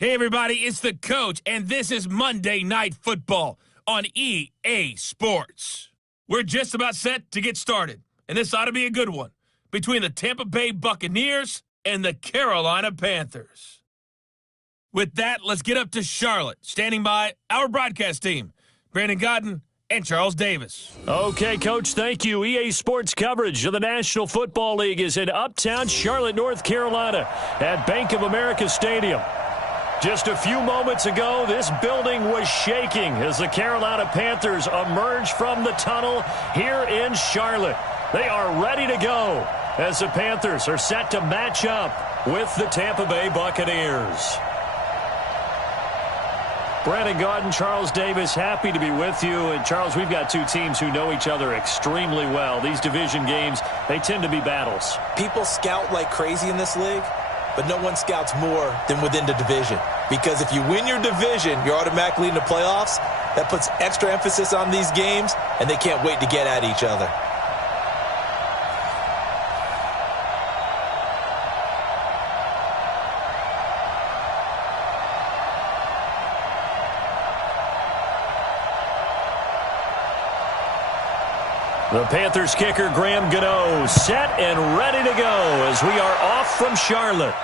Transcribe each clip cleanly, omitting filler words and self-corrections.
Hey, everybody, it's the coach, and this is Monday Night Football on EA Sports. We're just about set to get started, and this ought to be a good one between the Tampa Bay Buccaneers and the Carolina Panthers. With that, let's get up to Charlotte, standing by our broadcast team, Brandon Godden and Charles Davis. Okay, Coach, thank you. EA Sports coverage of the National Football League is in uptown Charlotte, North Carolina at Bank of America Stadium. Just a few moments ago, this building was shaking as the Carolina Panthers emerged from the tunnel here in Charlotte. They are ready to go as the Panthers are set to match up with the Tampa Bay Buccaneers. Brandon Gaudin, Charles Davis, happy to be with you. And, Charles, we've got two teams who know each other extremely well. These division games, they tend to be battles. People scout like crazy in this league, but no one scouts more than within the division. Because if you win your division, you're automatically in the playoffs. That puts extra emphasis on these games, and they can't wait to get at each other. The Panthers kicker, Graham Gano, set and ready to go as we are off from Charlotte.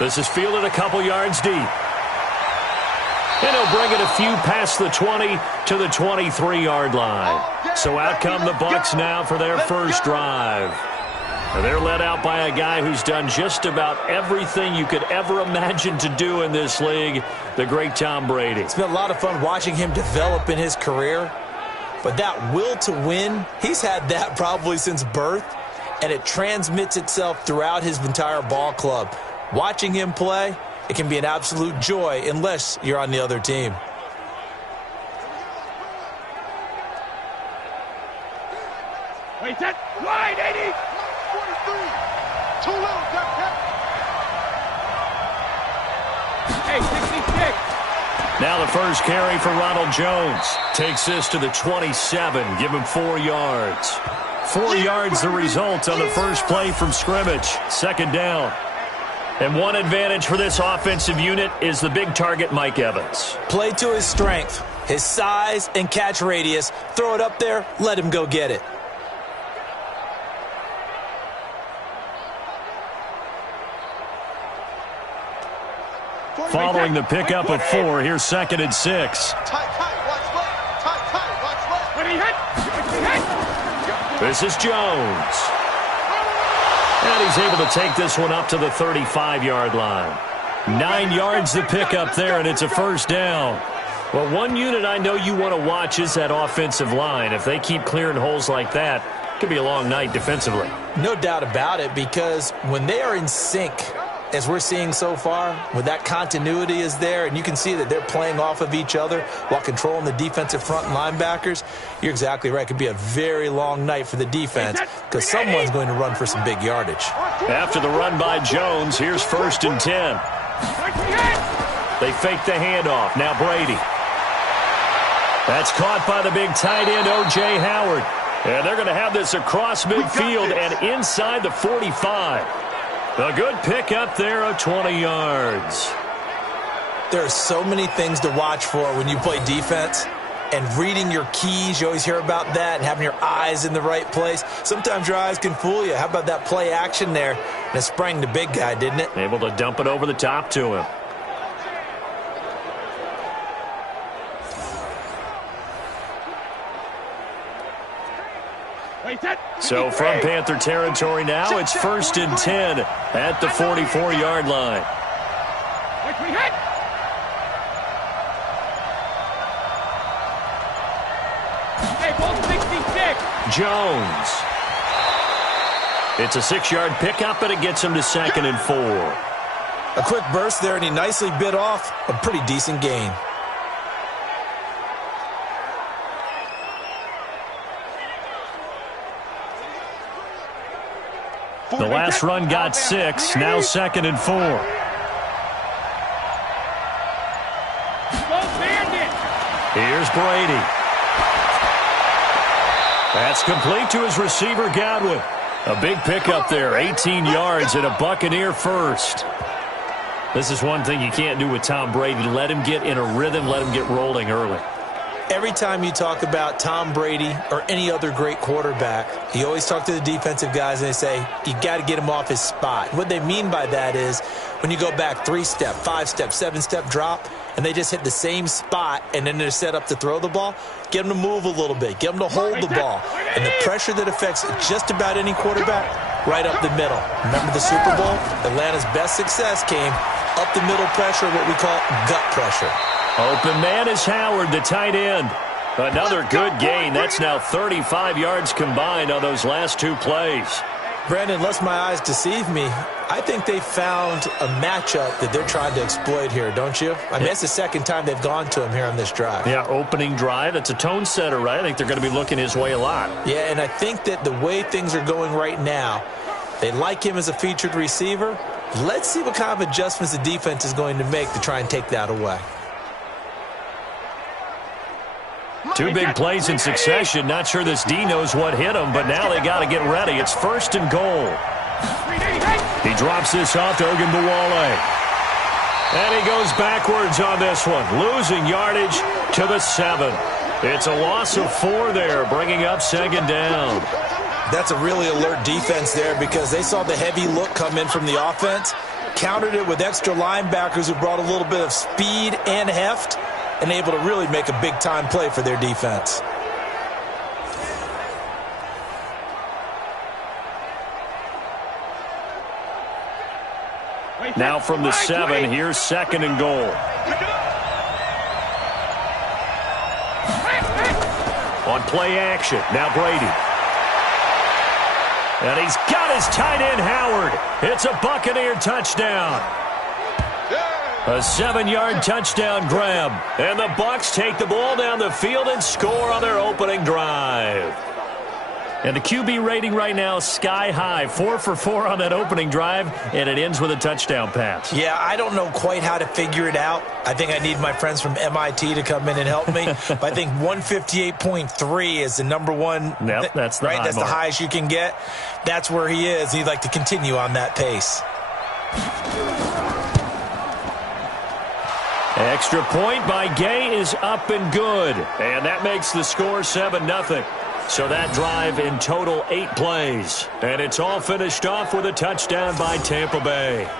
This is fielded a couple yards deep. And he'll bring it a few past the 20 to the 23-yard line. So out come the Bucs now for their first drive. And they're led out by a guy who's done just about everything you could ever imagine to do in this league, the great Tom Brady. It's been a lot of fun watching him develop in his career. But that will to win, he's had that probably since birth, and it transmits itself throughout his entire ball club. Watching him play, it can be an absolute joy unless you're on the other team. Wait, that wide 80. 43. Too little, Hey, 66. Now the first carry for Ronald Jones. Takes this to the 27. Give him 4 yards. 4 yards the result on the first play from scrimmage. Second down. And one advantage for this offensive unit is the big target, Mike Evans. Play to his strength, his size and catch radius. Throw it up there, let him go get it. Following the pickup of 4, here's 2nd and 6. This is Jones. And he's able to take this one up to the 35-yard line. 9 yards the pickup there, and it's a first down. Well, one unit I know you want to watch is that offensive line. If they keep clearing holes like that, it could be a long night defensively. No doubt about it, because when they are in sync, as we're seeing so far, when that continuity is there and you can see that they're playing off of each other while controlling the defensive front and linebackers, you're exactly right. It could be a very long night for the defense because someone's going to run for some big yardage. After the run by Jones, here's 1st and 10. They fake the handoff. Now Brady. That's caught by the big tight end, O.J. Howard. And they're going to have this across midfield and inside the 45. A good pickup there of 20 yards. There are so many things to watch for when you play defense. And reading your keys, you always hear about that, and having your eyes in the right place. Sometimes your eyes can fool you. How about that play action there? And it sprang the big guy, didn't it? Able to dump it over the top to him. So from Panther territory now, it's 1st and 10 at the 44-yard line. Jones. It's a 6-yard pickup, but it gets him to 2nd and 4. A quick burst there, and he nicely bit off a pretty decent gain. The last run got 6, now 2nd and 4. Here's Brady. That's complete to his receiver, Godwin. A big pickup there, 18 yards and a Buccaneer first. This is one thing you can't do with Tom Brady. Let him get in a rhythm, let him get rolling early. Every time you talk about Tom Brady or any other great quarterback, you always talk to the defensive guys and they say, you got to get him off his spot. What they mean by that is when you go back 3-step, 5-step, 7-step drop, and they just hit the same spot and then they're set up to throw the ball, get them to move a little bit, get them to hold the ball. And the pressure that affects just about any quarterback, right up the middle. Remember the Super Bowl? Atlanta's best success came up the middle pressure, what we call gut pressure. Open man is Howard, the tight end. Another good gain. That's now 35 yards combined on those last two plays. Brandon, unless my eyes deceive me, I think they found a matchup that they're trying to exploit here, don't you? I mean, it's the second time they've gone to him here on this drive. Yeah, opening drive. It's a tone setter, right? I think they're going to be looking his way a lot. Yeah, and I think that the way things are going right now, they like him as a featured receiver. Let's see what kind of adjustments the defense is going to make to try and take that away. Two big plays in succession. Not sure this D knows what hit him, but now they got to get ready. It's 1st and goal. He drops this off to Ogunbowale. And he goes backwards on this one, losing yardage to the 7. It's a loss of 4 there, bringing up 2nd down. That's a really alert defense there because they saw the heavy look come in from the offense, countered it with extra linebackers who brought a little bit of speed and heft, and able to really make a big-time play for their defense. Now from the 7, here's 2nd and goal. On play action, now Brady. And he's got his tight end, Howard. It's a Buccaneer touchdown. A 7-yard touchdown grab. And the Bucs take the ball down the field and score on their opening drive. And the QB rating right now, sky high. 4 for 4 on that opening drive, and it ends with a touchdown pass. Yeah, I don't know quite how to figure it out. I think I need my friends from MIT to come in and help me. But I think 158.3 is the number one. Yep, that's the right. That's mark. the highest you can get. That's where he is. He'd like to continue on that pace. Extra point by Gay is up and good. And that makes the score 7-0. So that drive in total 8 plays. And it's all finished off with a touchdown by Tampa Bay.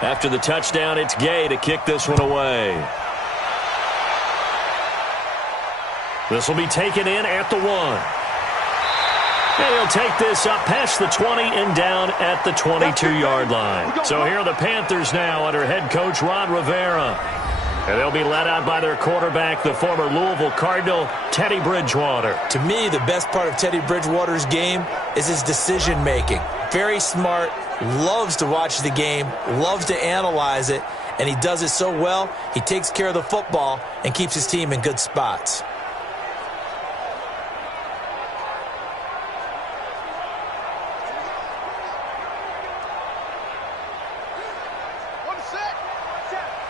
After the touchdown, it's Gay to kick this one away. This will be taken in at the 1. And he'll take this up past the 20 and down at the 22-yard line. So here are the Panthers now under head coach Ron Rivera. And they'll be led out by their quarterback, the former Louisville Cardinal, Teddy Bridgewater. To me, the best part of Teddy Bridgewater's game is his decision-making. Very smart, loves to watch the game, loves to analyze it, and he does it so well, he takes care of the football and keeps his team in good spots.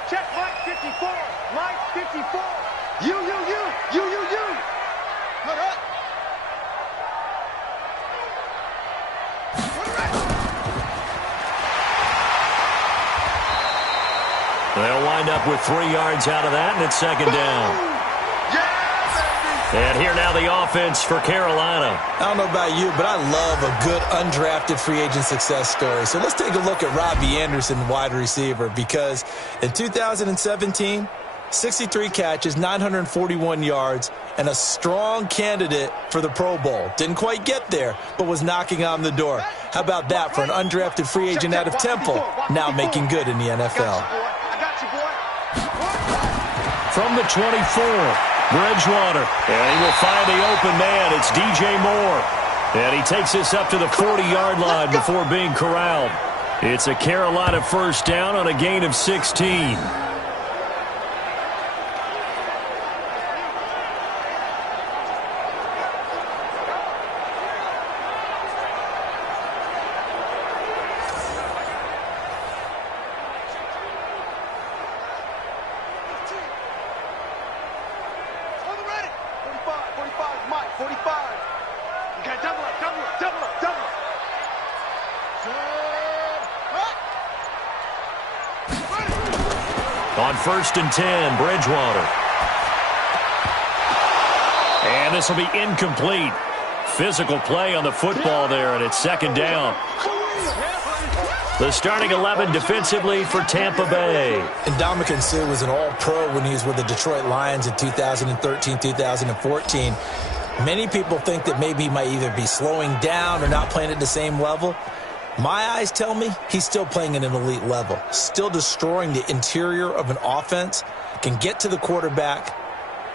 Check Mike 54. Mike 54. You. Hold up. They'll wind up with 3 yards out of that, and it's 2nd down. And here now the offense for Carolina. I don't know about you, but I love a good undrafted free agent success story. So let's take a look at Robbie Anderson, wide receiver, because in 2017, 63 catches, 941 yards, and a strong candidate for the Pro Bowl. Didn't quite get there, but was knocking on the door. How about that for an undrafted free agent out of Temple, now making good in the NFL? From the 24, Bridgewater. And he will find the open man. It's DJ Moore. And he takes this up to the 40-yard line before being corralled. It's a Carolina first down on a gain of 16. On 1st and 10, Bridgewater. And this will be incomplete. Physical play on the football there, and it's 2nd down. The starting 11 defensively for Tampa Bay. And Ndamukong Suh was an all-pro when he was with the Detroit Lions in 2013, 2014. Many people think that maybe he might either be slowing down or not playing at the same level. My eyes tell me he's still playing at an elite level, still destroying the interior of an offense, can get to the quarterback,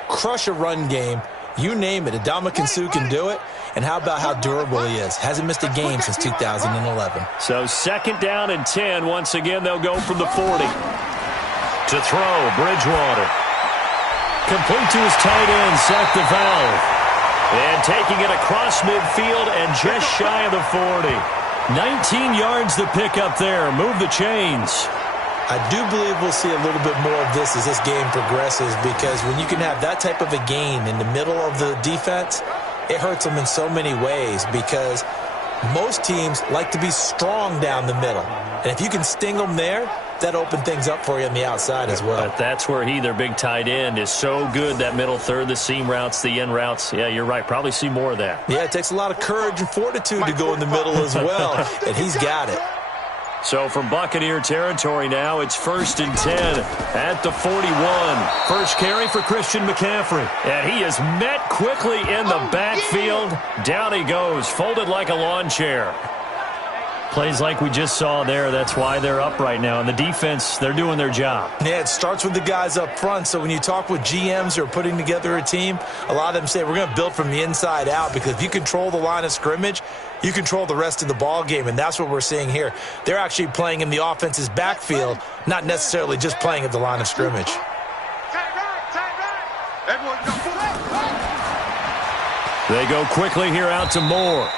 crush a run game, you name it. Ndamukong Suh can do it. And how about how durable he is? Hasn't missed a game since 2011. So 2nd down and 10. Once again, they'll go from the 40. To throw, Bridgewater. Complete to his tight end, Seth DeValve. And taking it across midfield and just shy of the 40. 19 yards to pick up there. Move the chains. I do believe we'll see a little bit more of this as this game progresses, because when you can have that type of a gain in the middle of the defense, it hurts them in so many ways, because most teams like to be strong down the middle. And if you can sting them there, that opens things up for you on the outside as well. But that's where their big tight end, is so good, that middle third, the seam routes, the in routes. Yeah, you're right. Probably see more of that. Yeah, it takes a lot of courage and fortitude to go in the middle as well, and he's got it. So from Buccaneer territory now, it's 1st and 10 at the 41. First carry for Christian McCaffrey. And he is met quickly in the backfield. Down he goes, folded like a lawn chair. Plays like we just saw there. That's why they're up right now. And the defense, they're doing their job. Yeah, it starts with the guys up front. So when you talk with GMs who are putting together a team, a lot of them say we're going to build from the inside out, because if you control the line of scrimmage, you control the rest of the ball game, and that's what we're seeing here. They're actually playing in the offense's backfield, not necessarily just playing at the line of scrimmage. They go quickly here out to Moore.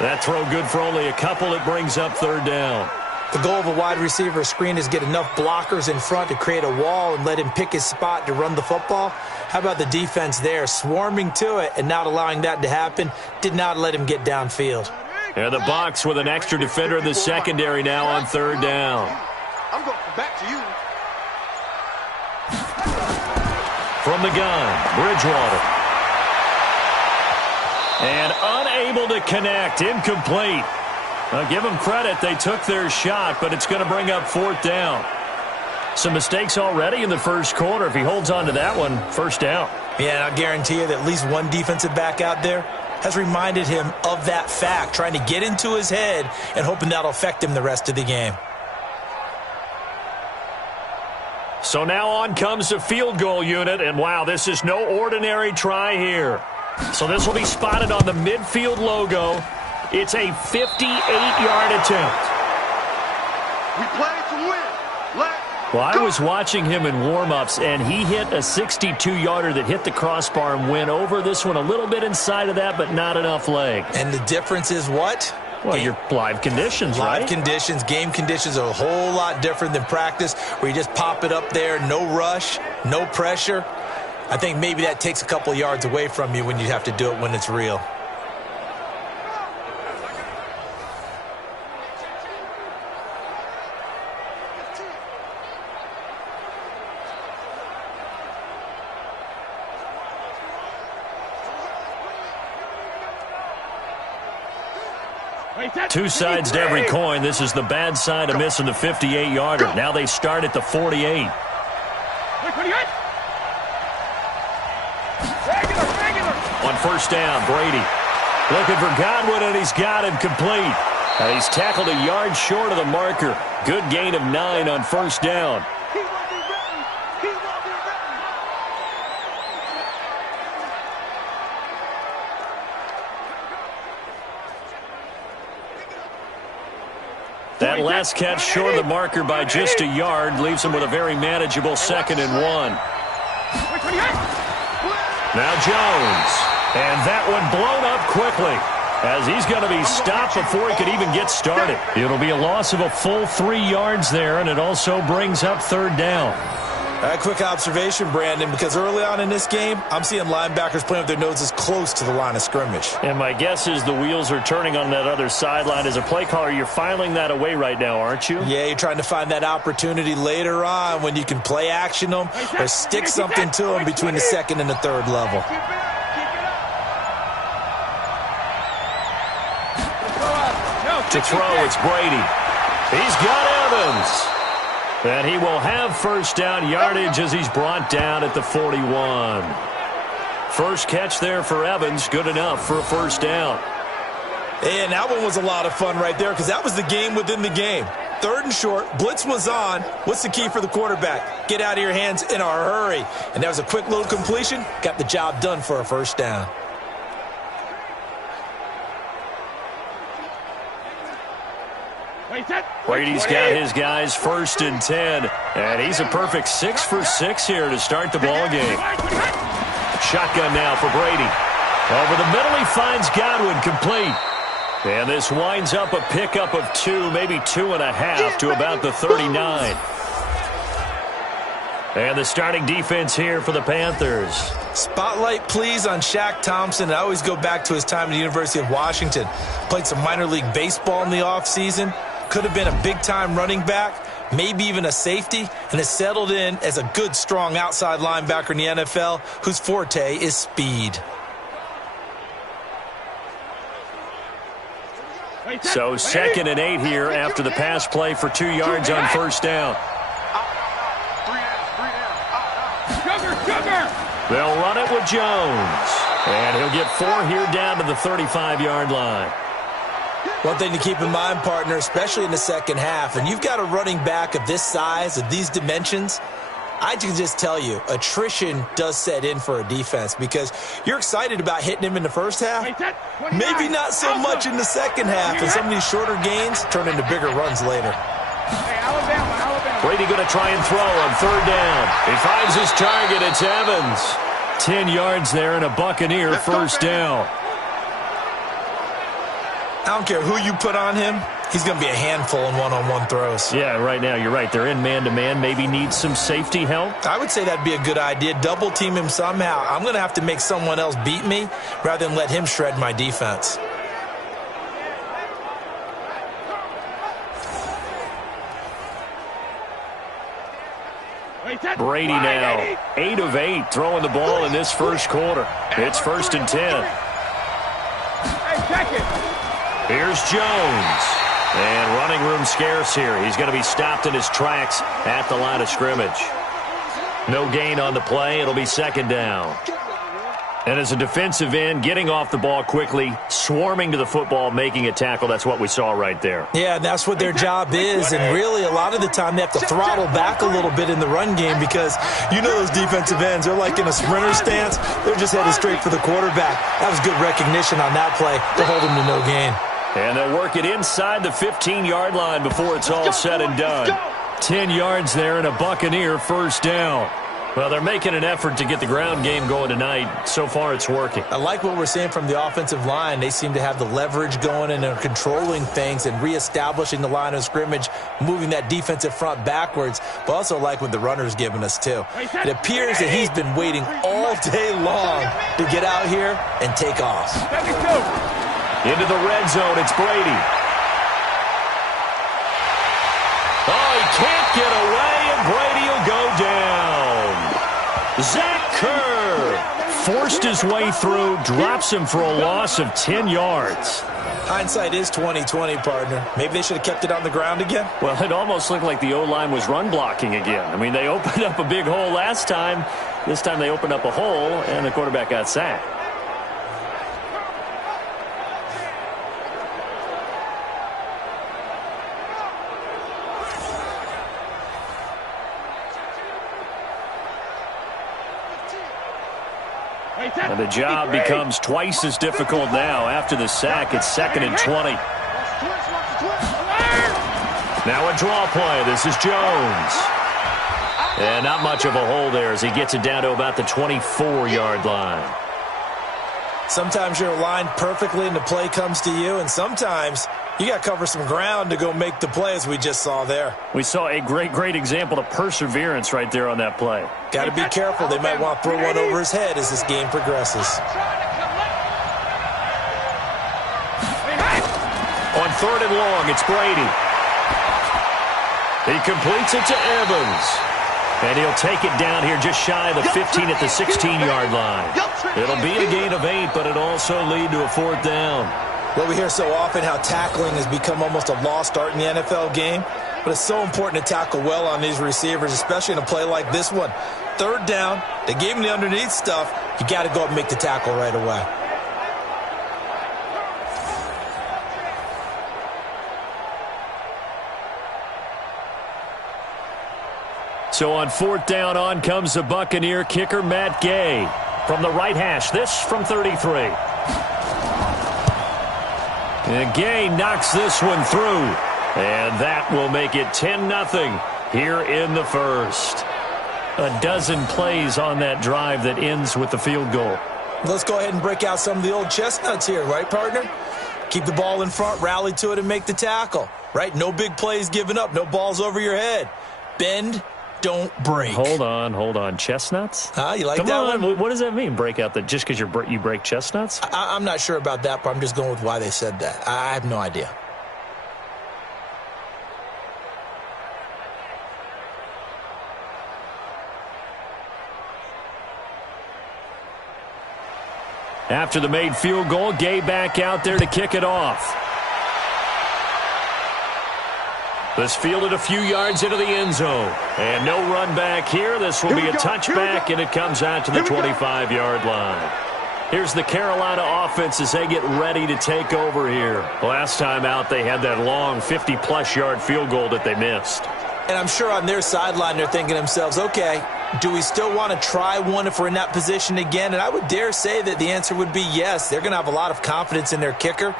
That throw good for only a couple. It brings up 3rd down. The goal of a wide receiver screen is get enough blockers in front to create a wall and let him pick his spot to run the football. How about the defense there, swarming to it and not allowing that to happen? Did not let him get downfield. And the Bucs with an extra defender in the secondary now on 3rd down. I'm going back to you. From the gun, Bridgewater. And unable to connect, incomplete. I'll give them credit, they took their shot, but it's going to bring up 4th down. Some mistakes already in the first quarter. If he holds on to that one, 1st down. Yeah, and I guarantee you that at least one defensive back out there has reminded him of that fact, trying to get into his head and hoping that'll affect him the rest of the game. So now on comes the field goal unit, and wow, this is no ordinary try here. So this will be spotted on the midfield logo. It's a 58-yard attempt. We play to win. Well, I was watching him in warm-ups, and he hit a 62-yarder that hit the crossbar and went over. This one a little bit inside of that, but not enough leg. And the difference is what? Well, your live conditions, right? Live conditions, game conditions are a whole lot different than practice, where you just pop it up there, no rush, no pressure. I think maybe that takes a couple yards away from you when you have to do it when it's real. Two sides to every coin. This is the bad side of missing the 58-yarder. Now they start at the 48. On 1st down, Brady looking for Godwin, and he's got him complete. He's tackled a yard short of the marker. Good gain of 9 on 1st down. That last catch short of the marker by just a yard leaves him with a very manageable 2nd and 1. Now Jones. And that one blown up quickly, as he's going to be stopped before he could even get started. It'll be a loss of a full 3 yards there, and it also brings up 3rd down. A quick observation, Brandon, because early on in this game, I'm seeing linebackers playing with their noses close to the line of scrimmage. And my guess is the wheels are turning on that other sideline. As a play caller, you're filing that away right now, aren't you? Yeah, you're trying to find that opportunity later on when you can play action them or stick something to them between the second and the third level. To throw, it's Brady. He's got Evans. And he will have first down yardage as he's brought down at the 41. First catch there for Evans. Good enough for a first down. And that one was a lot of fun right there because that was the game within the game. Third and short, blitz was on. What's the key for the quarterback? Get out of your hands in a hurry. And that was a quick little completion. Got the job done for a first down. Brady's got his guys 1st and 10. And he's a perfect 6 for 6 here to start the ball game. Shotgun now for Brady. Over the middle, he finds Godwin complete. And this winds up a pickup of 2, maybe 2.5 to about the 39. And the starting defense here for the Panthers. Spotlight, please, on Shaq Thompson. I always go back to his time at the University of Washington. Played some minor league baseball in the offseason. Could have been a big-time running back, maybe even a safety, and has settled in as a good, strong outside linebacker in the NFL whose forte is speed. So 2nd and 8 here after the pass play for 2 yards on first down. They'll run it with Jones. And he'll get 4 here down to the 35-yard line. One thing to keep in mind, partner, especially in the second half, and you've got a running back of this size, of these dimensions, I can just tell you, attrition does set in for a defense because you're excited about hitting him in the first half. Maybe not so much in the second half, and some of these shorter gains turn into bigger runs later. Brady going to try and throw on 3rd down. He finds his target. It's Evans. 10 yards there and a Buccaneer first down. I don't care who you put on him. He's going to be a handful in one-on-one throws. Yeah, right now, you're right. They're in man-to-man. Maybe needs some safety help. I would say that'd be a good idea. Double team him somehow. I'm going to have to make someone else beat me rather than let him shred my defense. Brady now 8 of 8 throwing the ball in this first quarter. It's 1st and 10. Here's Jones. And running room scarce here. He's going to be stopped in his tracks at the line of scrimmage. No gain on the play. It'll be 2nd down. And as a defensive end, getting off the ball quickly, swarming to the football, making a tackle, that's what we saw right there. Yeah, and that's what their job is. And really, a lot of the time, they have to throttle back a little bit in the run game because you know those defensive ends, they're like in a sprinter stance. They're just headed straight for the quarterback. That was good recognition on that play to hold him to no gain. And they'll work it inside the 15-yard line before it's all said and done. 10 yards there and a Buccaneer first down. Well, they're making an effort to get the ground game going tonight. So far, it's working. I like what we're seeing from the offensive line. They seem to have the leverage going and they're controlling things and reestablishing the line of scrimmage, moving that defensive front backwards, but also like what the runner's giving us, too. It appears that he's been waiting all day long to get out here and take off. Into the red zone, it's Brady. Oh, he can't get away, and Brady will go down. Zach Kerr forced his way through, drops him for a loss of 10 yards. Hindsight is 20/20, partner. Maybe they should have kept it on the ground again. Well, it almost looked like the O-line was run blocking again. I mean, they opened up a big hole last time. This time they opened up a hole, and the quarterback got sacked. And the job becomes twice as difficult now. After the sack, it's 2nd and 20. Now a draw play. This is Jones. And not much of a hole there as he gets it down to about the 24-yard line. Sometimes you're aligned perfectly and the play comes to you, and sometimes you got to cover some ground to go make the play, as we just saw there. We saw a great example of perseverance right there on that play. Got to be careful. They might want to throw one over his head as this game progresses. On 3rd and long, it's Brady. He completes it to Evans. And he'll take it down here just shy of the 15 at the 16-yard line. It'll be a gain of 8, but it'll also lead to a 4th down. Well, we hear so often how tackling has become almost a lost art in the NFL game, but it's so important to tackle well on these receivers, especially in a play like this one. 3rd down, they gave him the underneath stuff. You got to go up and make the tackle right away. So on 4th down, on comes the Buccaneer kicker, Matt Gay. From the right hash, this from 33. And Gay knocks this one through. And that will make it 10-0 here in the first. A dozen plays on that drive that ends with the field goal. Let's go ahead and break out some of the old chestnuts here, right, partner? Keep the ball in front, rally to it, and make the tackle, right? No big plays given up, no balls over your head. Bend, don't break. Hold on. Chestnuts? You like Come that on. one? What does that mean, break out? Just because you break chestnuts? I'm not sure about that, but I'm just going with why they said that. I have no idea. After the made field goal, Gay back out there to kick it off. This fielded a few yards into the end zone. And no run back here. This will be a touchback, and it comes out to the 25-yard line. Here's the Carolina offense as they get ready to take over here. Last time out, they had that long 50-plus yard field goal that they missed. And I'm sure on their sideline they're thinking to themselves, okay, do we still want to try one if we're in that position again? And I would dare say that the answer would be yes. They're going to have a lot of confidence in their kicker.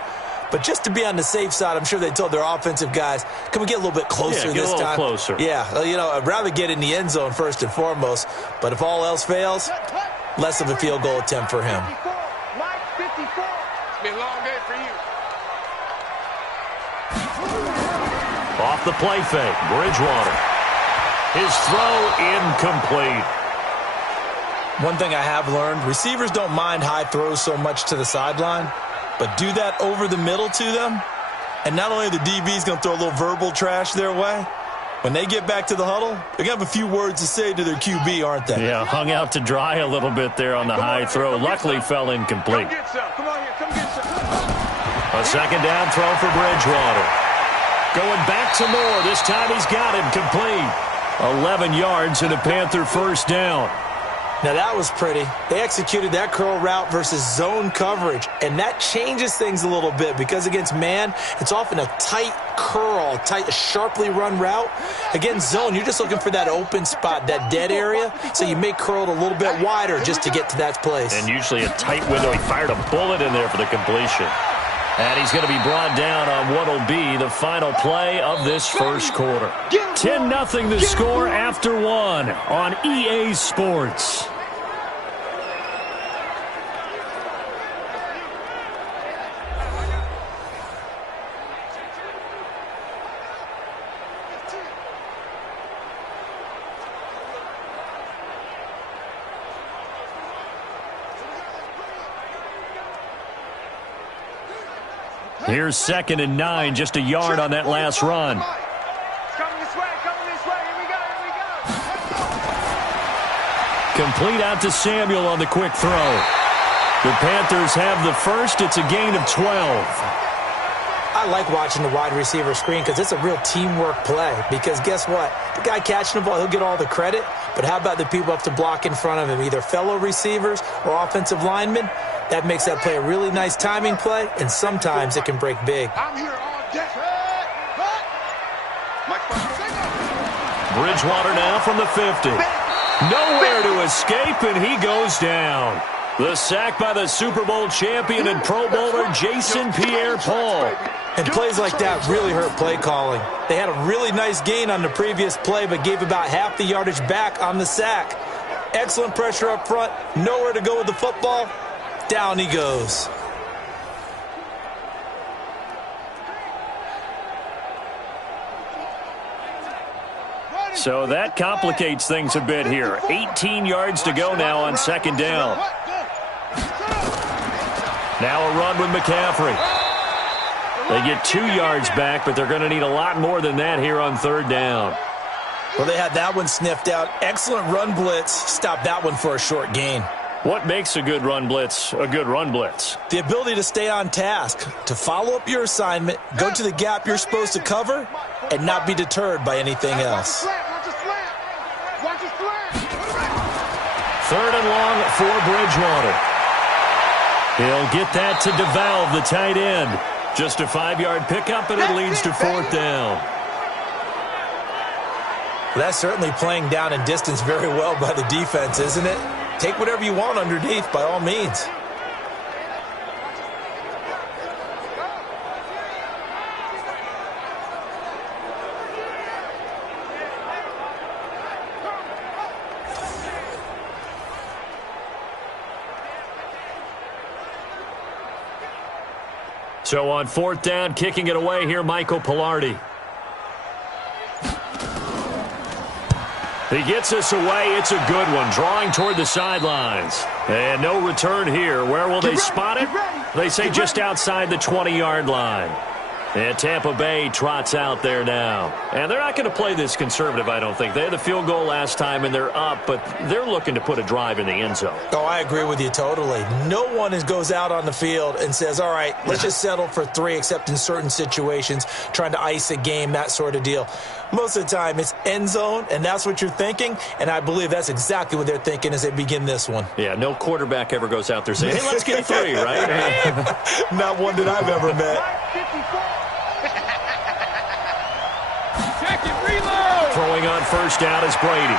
But just to be on the safe side, I'm sure they told their offensive guys, can we get a little bit closer this time? Get a little closer. Yeah, I'd rather get in the end zone first and foremost. But if all else fails, less of a field goal attempt for him. It's been a long day for you. Off the play fake, Bridgewater. His throw incomplete. One thing I have learned, receivers don't mind high throws so much to the sideline, but do that over the middle to them, and not only are the DBs going to throw a little verbal trash their way, when they get back to the huddle, they're going to have a few words to say to their QB, aren't they? Yeah, hung out to dry a little bit there on the high throw. Luckily fell incomplete. Come on here, come get some. A 2nd down throw for Bridgewater. Going back to Moore. This time he's got him complete. 11 yards and a Panther 1st down. Now that was pretty. They executed that curl route versus zone coverage, and that changes things a little bit because against man, it's often a tight curl, tight, sharply run route. Against zone, you're just looking for that open spot, that dead area, so you may curl it a little bit wider just to get to that place. And usually a tight window. He fired a bullet in there for the completion. And he's going to be brought down on what will be the final play of this first quarter. 10-0 the score after 1 on EA Sports. Here's 2nd and 9, just a yard on that last run. Coming this way, here we go. Complete out to Samuel on the quick throw. The Panthers have the first. It's a gain of 12. I like watching the wide receiver screen because it's a real teamwork play. Because guess what? The guy catching the ball, he'll get all the credit. But how about the people up to block in front of him, either fellow receivers or offensive linemen? That makes that play a really nice timing play, and sometimes it can break big. I'm here all day. Bridgewater now from the 50. Nowhere to escape, and he goes down. The sack by the Super Bowl champion and Pro Bowler Jason Pierre-Paul. And plays like that really hurt play calling. They had a really nice gain on the previous play, but gave about half the yardage back on the sack. Excellent pressure up front, nowhere to go with the football. Down he goes. So that complicates things a bit here. 18 yards to go now on second down. Now a run with McCaffrey. They get 2 yards back, but they're going to need a lot more than that here on third down. Well, they had that one sniffed out. Excellent run blitz. Stop that one for a short gain. What makes a good run blitz a good run blitz? The ability to stay on task, to follow up your assignment, go to the gap you're supposed to cover, and not be deterred by anything else. Third and long for Bridgewater. He'll get that to DeValve, the tight end. Just a 5-yard pickup, and it leads to fourth down. Well, that's certainly playing down and distance very well by the defense, isn't it? Take whatever you want underneath, by all means. So on fourth down, kicking it away here, Michael Pilardi. He gets us away. It's a good one. Drawing toward the sidelines. And no return here. Where will they spot it? They say just outside the 20-yard line. And Tampa Bay trots out there now. And they're not going to play this conservative, I don't think. They had the field goal last time, and they're up, but they're looking to put a drive in the end zone. Oh, I agree with you totally. No one goes out on the field and says, all right, let's just settle for 3, except in certain situations, trying to ice a game, that sort of deal. Most of the time, it's end zone, and that's what you're thinking, and I believe that's exactly what they're thinking as they begin this one. Yeah, no quarterback ever goes out there saying, hey, let's get 3, right? Not one that I've ever met. Throwing on first down is Brady.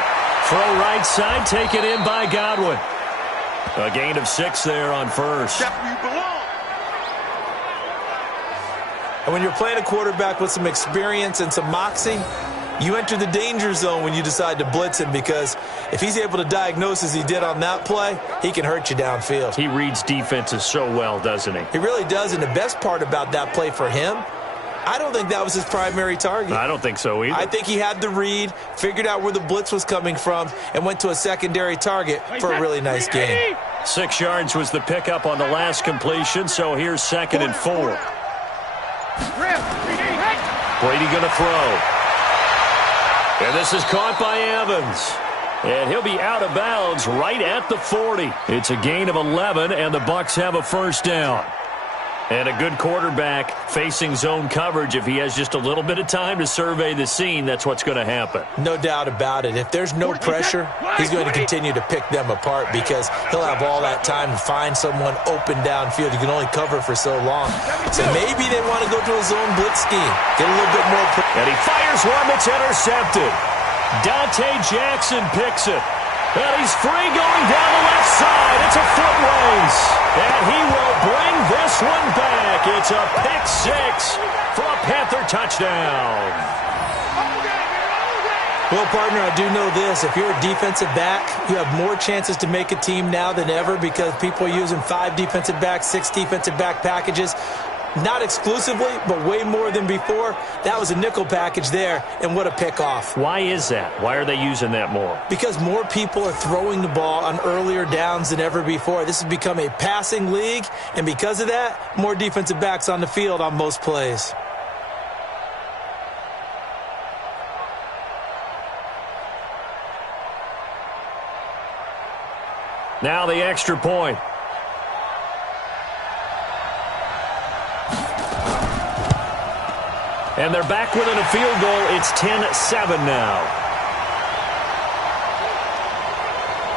Throw right side, taken in by Godwin. A gain of 6 there on first. And when you're playing a quarterback with some experience and some moxie, you enter the danger zone when you decide to blitz him, because if he's able to diagnose as he did on that play, he can hurt you downfield. He reads defenses so well, doesn't he? He really does, and the best part about that play for him, I don't think that was his primary target. I don't think so either. I think he had the read, figured out where the blitz was coming from, and went to a secondary target for a really nice gain. 6 yards was the pickup on the last completion, so here's 2nd and 4. Brady going to throw. And this is caught by Evans. And he'll be out of bounds right at the 40. It's a gain of 11, and the Bucs have a first down. And a good quarterback facing zone coverage, if he has just a little bit of time to survey the scene, that's what's going to happen. No doubt about it. If there's no pressure, he's going to continue to pick them apart, because he'll have all that time to find someone open downfield. You can only cover for so long. So maybe they want to go to a zone blitz scheme, get a little bit more. And he fires one that's intercepted. Dante Jackson picks it. And he's free going down the left side. It's a foot race. And he will bring this one back. It's a pick 6 for a Panther touchdown. Well, partner, I do know this. If you're a defensive back, you have more chances to make a team now than ever, because people are using 5 defensive backs, 6 defensive back packages. Not exclusively, but way more than before. That was a nickel package there, and what a pickoff. Why is that? Why are they using that more? Because more people are throwing the ball on earlier downs than ever before. This has become a passing league, and because of that, more defensive backs on the field on most plays. Now the extra point. And they're back within a field goal. It's 10-7 now.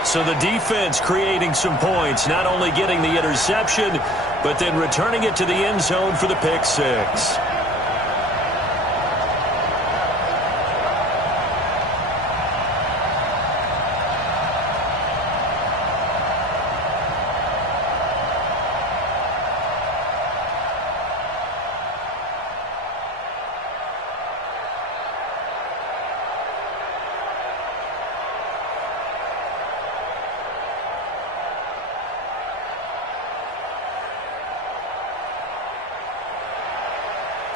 So the defense creating some points, not only getting the interception, but then returning it to the end zone for the pick 6.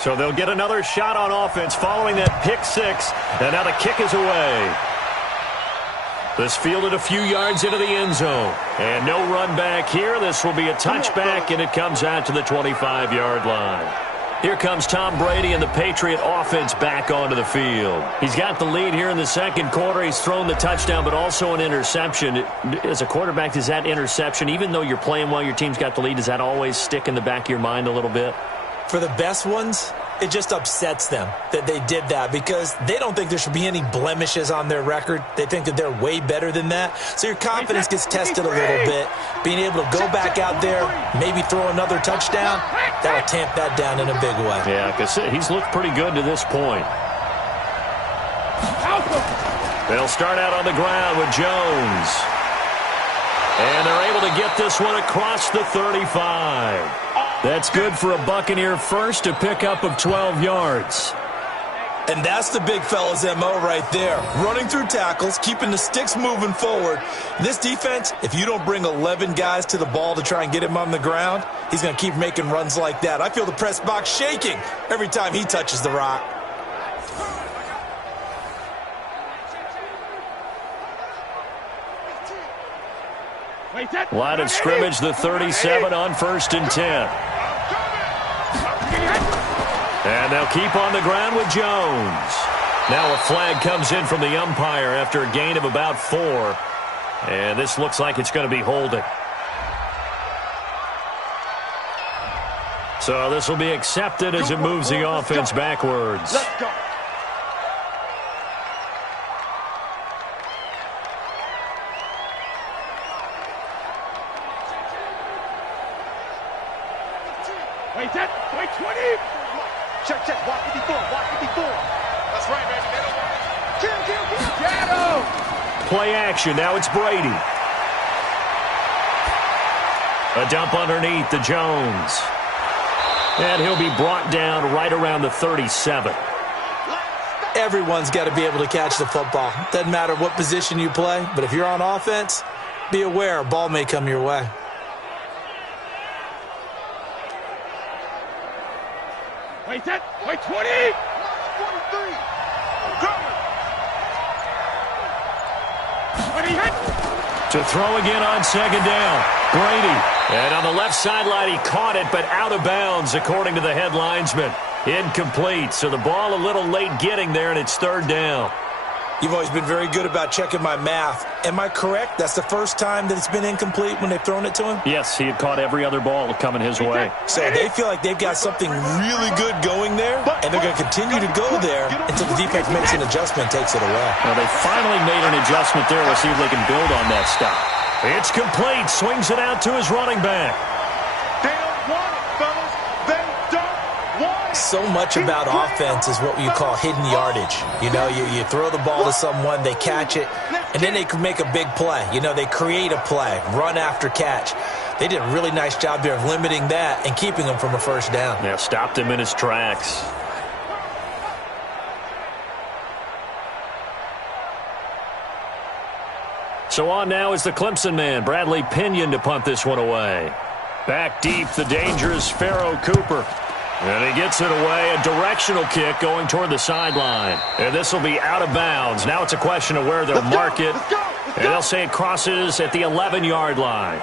So they'll get another shot on offense following that pick six. And now the kick is away. This fielded a few yards into the end zone. And no run back here. This will be a touchback, and it comes out to the 25-yard line. Here comes Tom Brady and the Patriot offense back onto the field. He's got the lead here in the second quarter. He's thrown the touchdown, but also an interception. As a quarterback, does that interception, even though you're playing well, your team's got the lead, does that always stick in the back of your mind a little bit? For the best ones, it just upsets them that they did that because they don't think there should be any blemishes on their record. They think that they're way better than that. So your confidence gets tested a little bit. Being able to go back out there, maybe throw another touchdown, that'll tamp that down in a big way. Yeah, because he's looked pretty good to this point. They'll start out on the ground with Jones. And they're able to get this one across the 35. That's good for a Buccaneer first, a pickup of 12 yards. And that's the big fella's MO right there. Running through tackles, keeping the sticks moving forward. This defense, if you don't bring 11 guys to the ball to try and get him on the ground, he's going to keep making runs like that. I feel the press box shaking every time he touches the rock. Line of scrimmage, the 37 on 1st and 10. And they'll keep on the ground with Jones. Now a flag comes in from the umpire after a gain of about 4. And this looks like it's going to be holding. So this will be accepted as it moves the offense backwards. Let's go. Wait, 20. Check. Walk 54. That's right, baby. They don't want it. Kill. Get him. Play action. Now it's Brady. A dump underneath to Jones. And he'll be brought down right around the 37. Everyone's got to be able to catch the football. Doesn't matter what position you play, but if you're on offense, be aware a ball may come your way. Wait, 20. To throw again on 2nd down. Brady. And on the left sideline, he caught it, but out of bounds, according to the head linesman. Incomplete. So the ball a little late getting there, and it's 3rd down. You've always been very good about checking my math. Am I correct? That's the first time that it's been incomplete when they've thrown it to him? Yes, he had caught every other ball coming his way. So they feel like they've got something really good going there, and they're going to continue to go there until the defense makes an adjustment, takes it away. Well, they finally made an adjustment there. We'll see if they can build on that stop. It's complete. Swings it out to his running back. They don't want it, fellas. They don't want it. So much about offense is what you call hidden yardage. You know, you throw the ball to someone, they catch it, and then they can make a big play. You know, they create a play, run after catch. They did a really nice job there of limiting that and keeping him from a 1st down. Yeah, stopped him in his tracks. So on now is the Clemson man, Bradley Pinion, to punt this one away. Back deep, the dangerous Pharaoh Cooper. And he gets it away, a directional kick going toward the sideline. And this will be out of bounds. Now it's a question of where they'll mark it. And they'll say it crosses at the 11-yard line.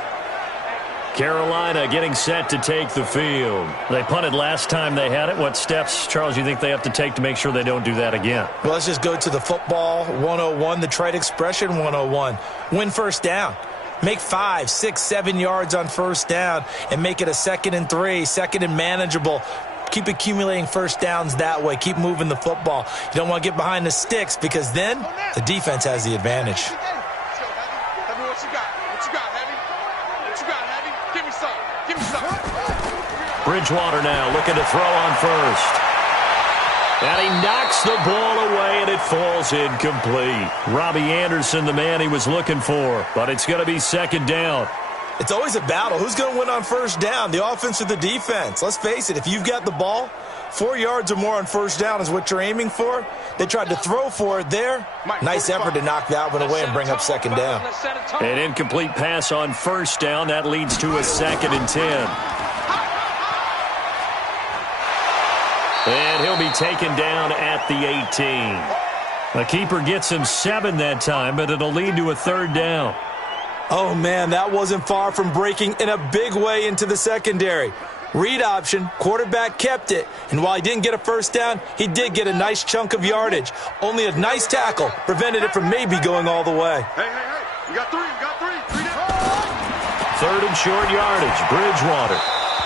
Carolina getting set to take the field. They punted last time they had it. What steps, Charles, do you think they have to take to make sure they don't do that again? Well, let's just go to the football 101, the trade expression 101. Win 1st down. Make 5, 6, 7 yards on 1st down and make it a 2nd and 3, 2nd and manageable. Keep accumulating 1st downs that way. Keep moving the football. You don't want to get behind the sticks because then the defense has the advantage. Let's go, Heavy. What you got? What you got, Heavy? What you got, Heavy? Give me some. Give me some. Bridgewater now looking to throw on 1st. And he knocks the ball away, and it falls incomplete. Robbie Anderson, the man he was looking for, but it's going to be 2nd down. It's always a battle. Who's going to win on 1st down, the offense or the defense? Let's face it, if you've got the ball, 4 yards or more on 1st down is what you're aiming for. They tried to throw for it there. Nice effort to knock that one away and bring up 2nd down. An incomplete pass on 1st down. That leads to a 2nd and 10. he'll be taken down at the 18. The keeper gets him 7 that time, but it'll lead to a third down. Oh, man, that wasn't far from breaking in a big way into the secondary. Read option, quarterback kept it, and while he didn't get a first down, he did get a nice chunk of yardage. Only a nice tackle prevented it from maybe going all the way. Hey, you got three. Third and short yardage. Bridgewater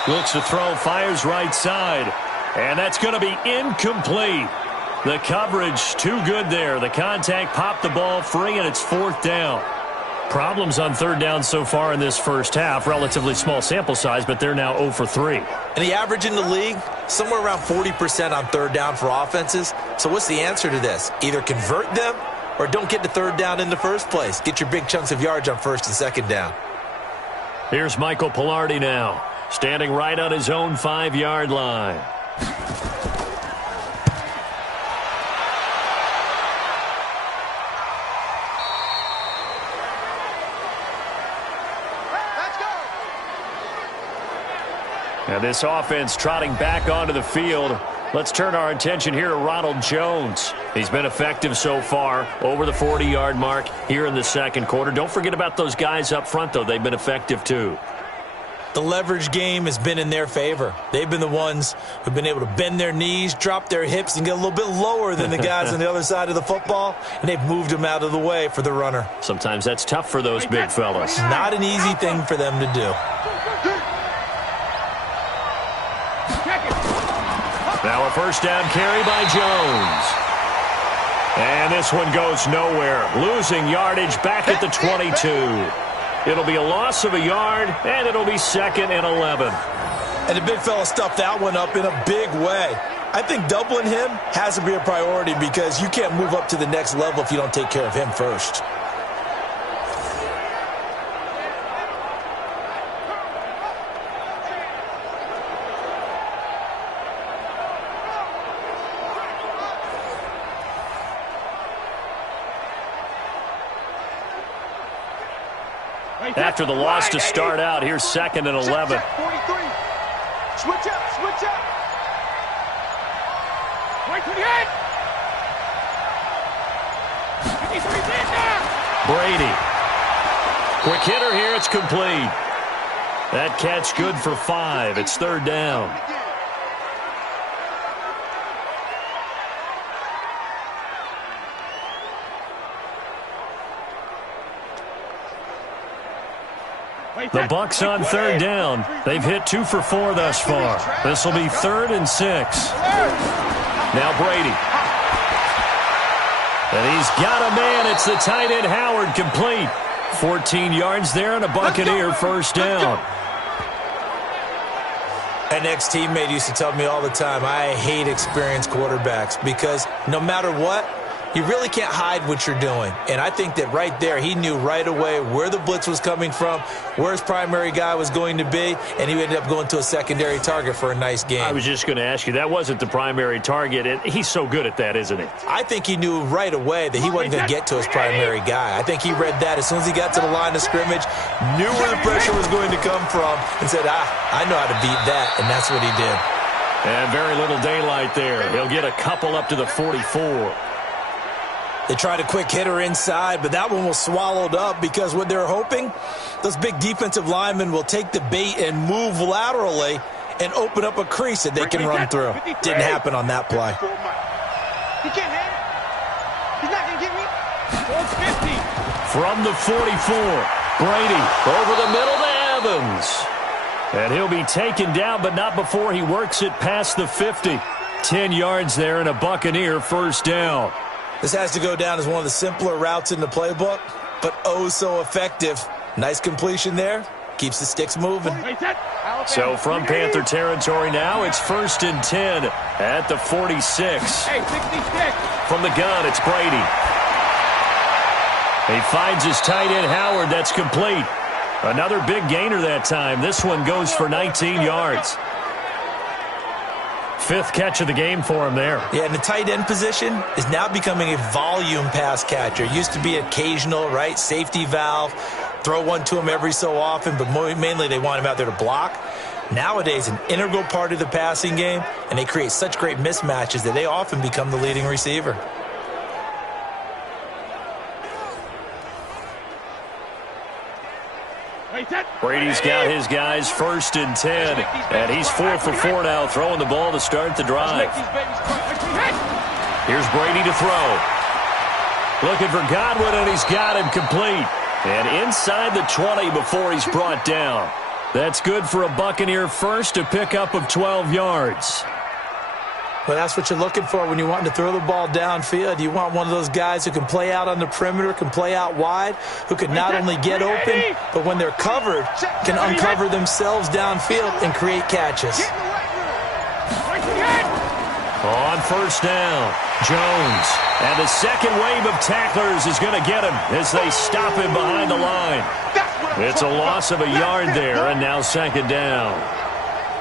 looks to throw, fires right side, and that's going to be incomplete. The coverage too good there. The contact popped the ball free, and it's fourth down. Problems on third down so far in this first half. Relatively small sample size, but they're now 0 for 3. And the average in the league, somewhere around 40% on third down for offenses. So what's the answer to this? Either convert them or don't get to third down in the first place. Get your big chunks of yards on first and second down. Here's Michael Pilardi now, standing right on his own 5-yard line. And this offense trotting back onto the field. Let's turn our attention here to Ronald Jones. He's been effective so far, over the 40-yard mark here in the second quarter. Don't forget about those guys up front, though. They've been effective, too. The leverage game has been in their favor. They've been the ones who've been able to bend their knees, drop their hips, and get a little bit lower than the guys on the other side of the football, and they've moved them out of the way for the runner. Sometimes that's tough for those big fellas. Not an easy thing for them to do. Now a first down carry by Jones. And this one goes nowhere. Losing yardage back at the 22. It'll be a loss of a yard, and it'll be 2nd and 11. And the big fella stuffed that one up in a big way. I think doubling him has to be a priority because you can't move up to the next level if you don't take care of him first. After the loss to start out, here's 2nd and 11. 43. Switch up. 28. Brady. Quick hitter here. It's complete. That catch good for 5. It's third down. The Bucs on third down. They've hit 2 for 4 thus far. This will be 3rd and 6. Now Brady. And he's got a man. It's the tight end Howard, complete. 14 yards there and a Buccaneer first down. An ex-teammate used to tell me all the time, I hate experienced quarterbacks because no matter what, you really can't hide what you're doing. And I think that right there, he knew right away where the blitz was coming from, where his primary guy was going to be, and he ended up going to a secondary target for a nice game. I was just going to ask you, that wasn't the primary target. He's so good at that, isn't he? I think he knew right away that he wasn't going to get to his primary guy. I think he read that as soon as he got to the line of scrimmage, knew where the pressure was going to come from, and said, I know how to beat that, and that's what he did. And very little daylight there. He'll get a couple up to the 44. They tried a quick hitter inside, but that one was swallowed up because what they're hoping, those big defensive linemen will take the bait and move laterally and open up a crease that they can run through. Didn't happen on that play. He can't hit. He's not going to get me. 50. From the 44, Brady over the middle to Evans. And he'll be taken down, but not before he works it past the 50. 10 yards there and a Buccaneer first down. This has to go down as one of the simpler routes in the playbook, but oh so effective. Nice completion there. Keeps the sticks moving. So from Panther territory now, it's 1st and 10 at the 46. Hey, 66. From the gun, it's Brady. He finds his tight end Howard. That's complete. Another big gainer that time. This one goes for 19 yards. 5th catch of the game for him there. Yeah, and the tight end position is now becoming a volume pass catcher. Used to be occasional, right? Safety valve. Throw one to him every so often, but mainly they want him out there to block. nowadays an integral part of the passing game, and they create such great mismatches that they often become the leading receiver. Brady's got his guys 1st and 10, and he's 4 for 4 now, throwing the ball to start the drive. Here's Brady to throw. Looking for Godwin, and he's got him complete. And inside the 20 before he's brought down. That's good for a Buccaneer first, a pickup of 12 yards. Well, that's what you're looking for when you want to throw the ball downfield. You want one of those guys who can play out on the perimeter, can play out wide, who can not only get open, but when they're covered, can uncover themselves downfield and create catches. On 1st down, Jones. And the second wave of tacklers is going to get him as they stop him behind the line. It's a loss of a yard there, and now 2nd down.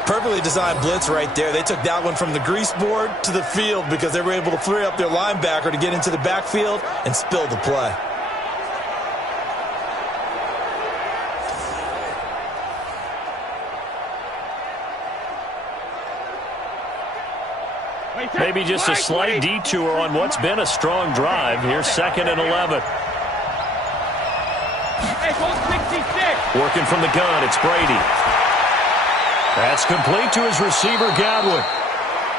Perfectly designed blitz right there. They took that one from the grease board to the field because they were able to free up their linebacker to get into the backfield and spill the play. Maybe just a slight detour on what's been a strong drive. Here's 2nd and 11. Working from the gun, it's Brady. That's complete to his receiver, Godwin.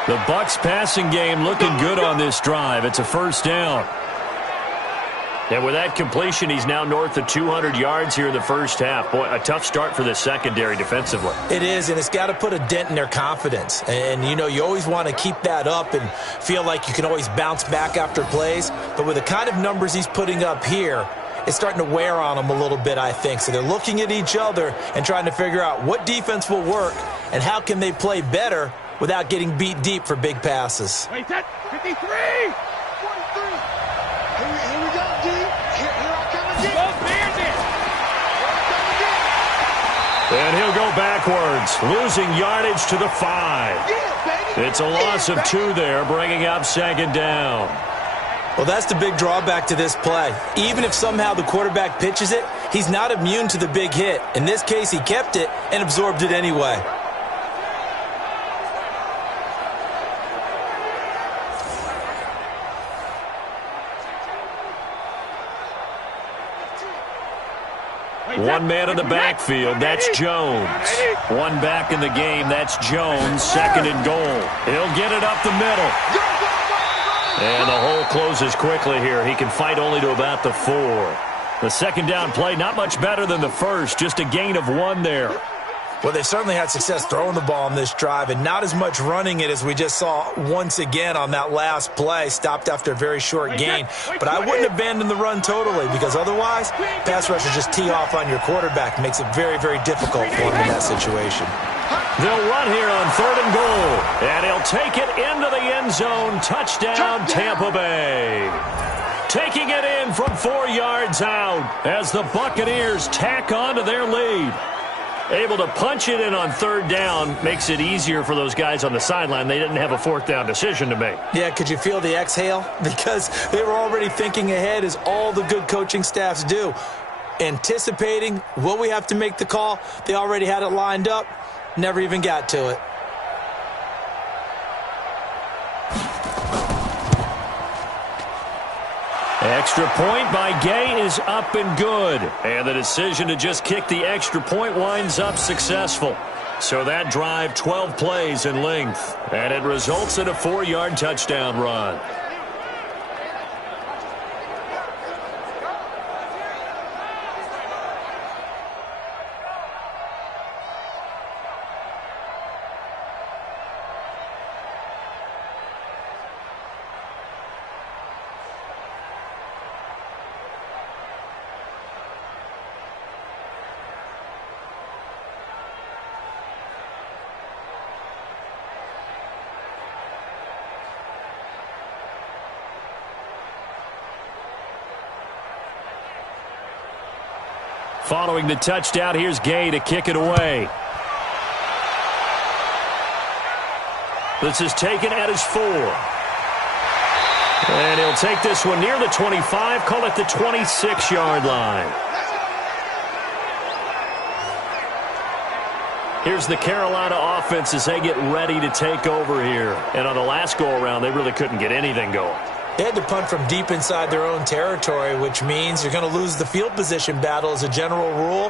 The Bucs passing game looking good on this drive. It's a 1st down. And with that completion, he's now north of 200 yards here in the 1st half. Boy, a tough start for the secondary defensively. It is, and it's got to put a dent in their confidence. And, you know, you always want to keep that up and feel like you can always bounce back after plays. But with the kind of numbers he's putting up here, it's starting to wear on them a little bit, I think. So they're looking at each other and trying to figure out what defense will work and how can they play better without getting beat deep for big passes. 53! 43! Here we go, D. Here I come again. Go Bandit! And he'll go backwards, losing yardage to the 5. It's a loss of 2 there, bringing up 2nd down. Well, that's the big drawback to this play. Even if somehow the quarterback pitches it, he's not immune to the big hit. In this case, he kept it and absorbed it anyway. One man in the backfield, that's Jones. One back in the game, that's Jones, 2nd and goal. He'll get it up the middle. And the hole closes quickly here. He can fight only to about the 4. The 2nd down play, not much better than the first, just a gain of 1 there. Well, they certainly had success throwing the ball on this drive and not as much running it as we just saw once again on that last play, stopped after a very short gain. But I wouldn't abandon the run totally because otherwise, pass rushers just tee off on your quarterback. Makes it very, very difficult for him in that situation. They'll run here on 3rd and goal, and he'll take it into the end zone. Touchdown, Tampa Bay. Taking it in from 4 yards out as the Buccaneers tack on to their lead. Able to punch it in on 3rd down makes it easier for those guys on the sideline. They didn't have a 4th down decision to make. Yeah, could you feel the exhale? Because they were already thinking ahead, as all the good coaching staffs do. Anticipating, will we have to make the call? They already had it lined up. Never even got to it. Extra point by Gay is up and good. And the decision to just kick the extra point winds up successful. So that drive, 12 plays in length. And it results in a 4-yard touchdown run. Following the touchdown, here's Gay to kick it away. This is taken at his 4. And he'll take this one near the 25, call it the 26-yard line. Here's the Carolina offense as they get ready to take over here. And on the last go-around, they really couldn't get anything going. They had to punt from deep inside their own territory, which means you're going to lose the field position battle as a general rule.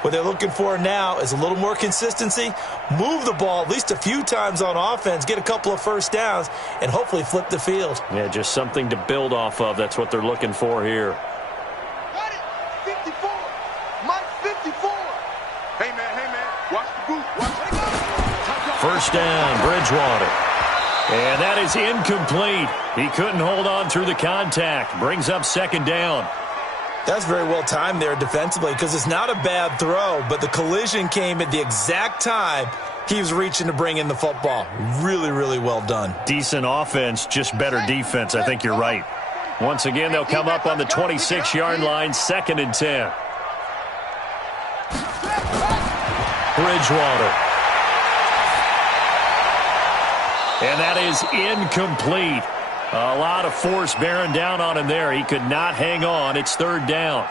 What they're looking for now is a little more consistency, move the ball at least a few times on offense, get a couple of first downs, and hopefully flip the field. Yeah, just something to build off of. That's what they're looking for here. Got it. 54. Mike 54. Hey, man. Watch the boot. Watch it. First down, Bridgewater. And that is incomplete. He couldn't hold on through the contact. Brings up second down. That's very well timed there defensively because it's not a bad throw, but the collision came at the exact time he was reaching to bring in the football. Really, really well done. Decent offense, just better defense. I think you're right. Once again, they'll come up on the 26-yard line, 2nd and 10. Bridgewater. And that is incomplete. A lot of force bearing down on him there. He could not hang on. It's 3rd down.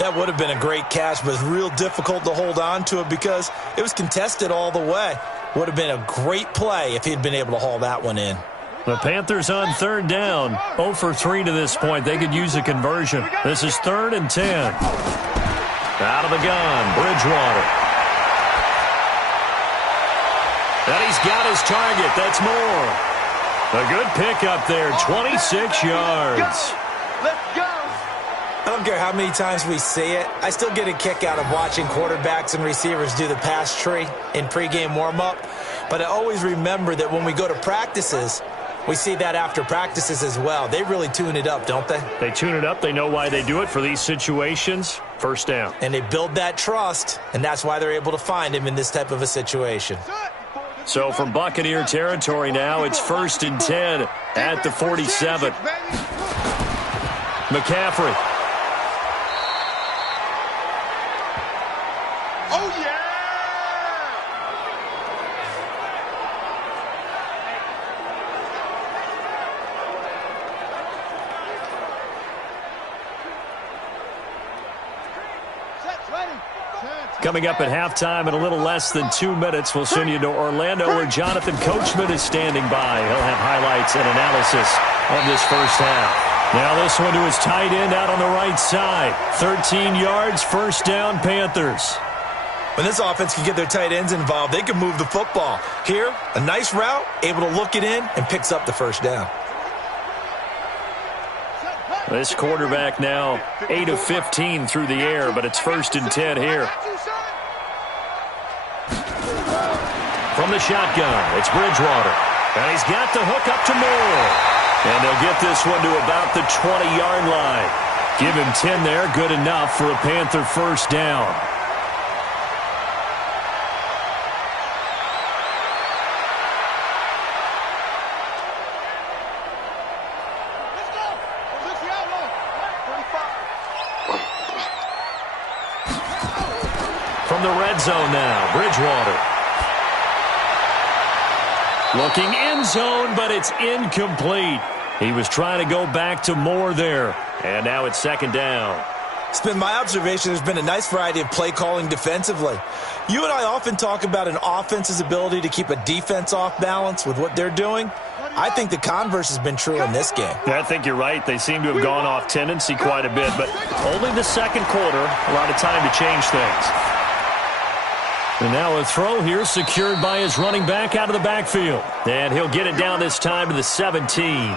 That would have been a great catch, but it's real difficult to hold on to it because it was contested all the way. Would have been a great play if he'd been able to haul that one in. The Panthers on 3rd down. 0 for 3 to this point. They could use a conversion. This is 3rd and 10. Out of the gun, Bridgewater. And he's got his target. That's more. A good pickup there, 26 yards. Let's go. I don't care how many times we see it. I still get a kick out of watching quarterbacks and receivers do the pass tree in pregame warm-up. But I always remember that when we go to practices, we see that after practices as well. They really tune it up, don't they? They tune it up. They know why they do it for these situations. First down. And they build that trust, and that's why they're able to find him in this type of a situation. So from Buccaneer territory now, it's 1st and 10 at the 47. McCaffrey. Oh, yeah. Coming up at halftime in a little less than 2 minutes, we'll send you to Orlando where Jonathan Coachman is standing by. He'll have highlights and analysis of this first half. Now this one to his tight end out on the right side. 13 yards, first down, Panthers. When this offense can get their tight ends involved, they can move the football. Here, a nice route, able to look it in, and picks up the first down. This quarterback now 8 of 15 through the air, but it's 1st and 10 here. From the shotgun, it's Bridgewater. And he's got the hook up to Moore. And they'll get this one to about the 20-yard line. Give him 10 there, good enough for a Panther first down. From the red zone now, Bridgewater. Looking end zone, but it's incomplete. He was trying to go back to Moore there. And now it's 2nd down. It's been my observation there's been a nice variety of play calling defensively. You and I often talk about an offense's ability to keep a defense off balance with what they're doing. I think the converse has been true in this game. I think you're right. They seem to have gone off tendency quite a bit, but only the second quarter, a lot of time to change things. And now a throw here secured by his running back out of the backfield. And he'll get it down this time to the 17.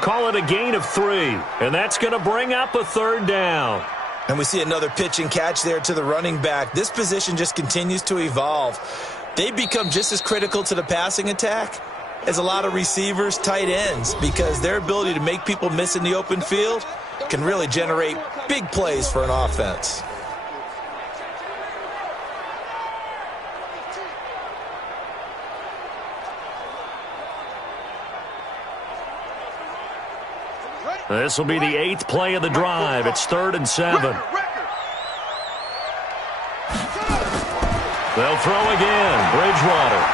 Call it a gain of 3. And that's going to bring up a 3rd down. And we see another pitch and catch there to the running back. This position just continues to evolve. They become just as critical to the passing attack as a lot of receivers, tight ends, because their ability to make people miss in the open field can really generate big plays for an offense. This will be the 8th play of the drive. It's 3rd and 7. They'll throw again. Bridgewater.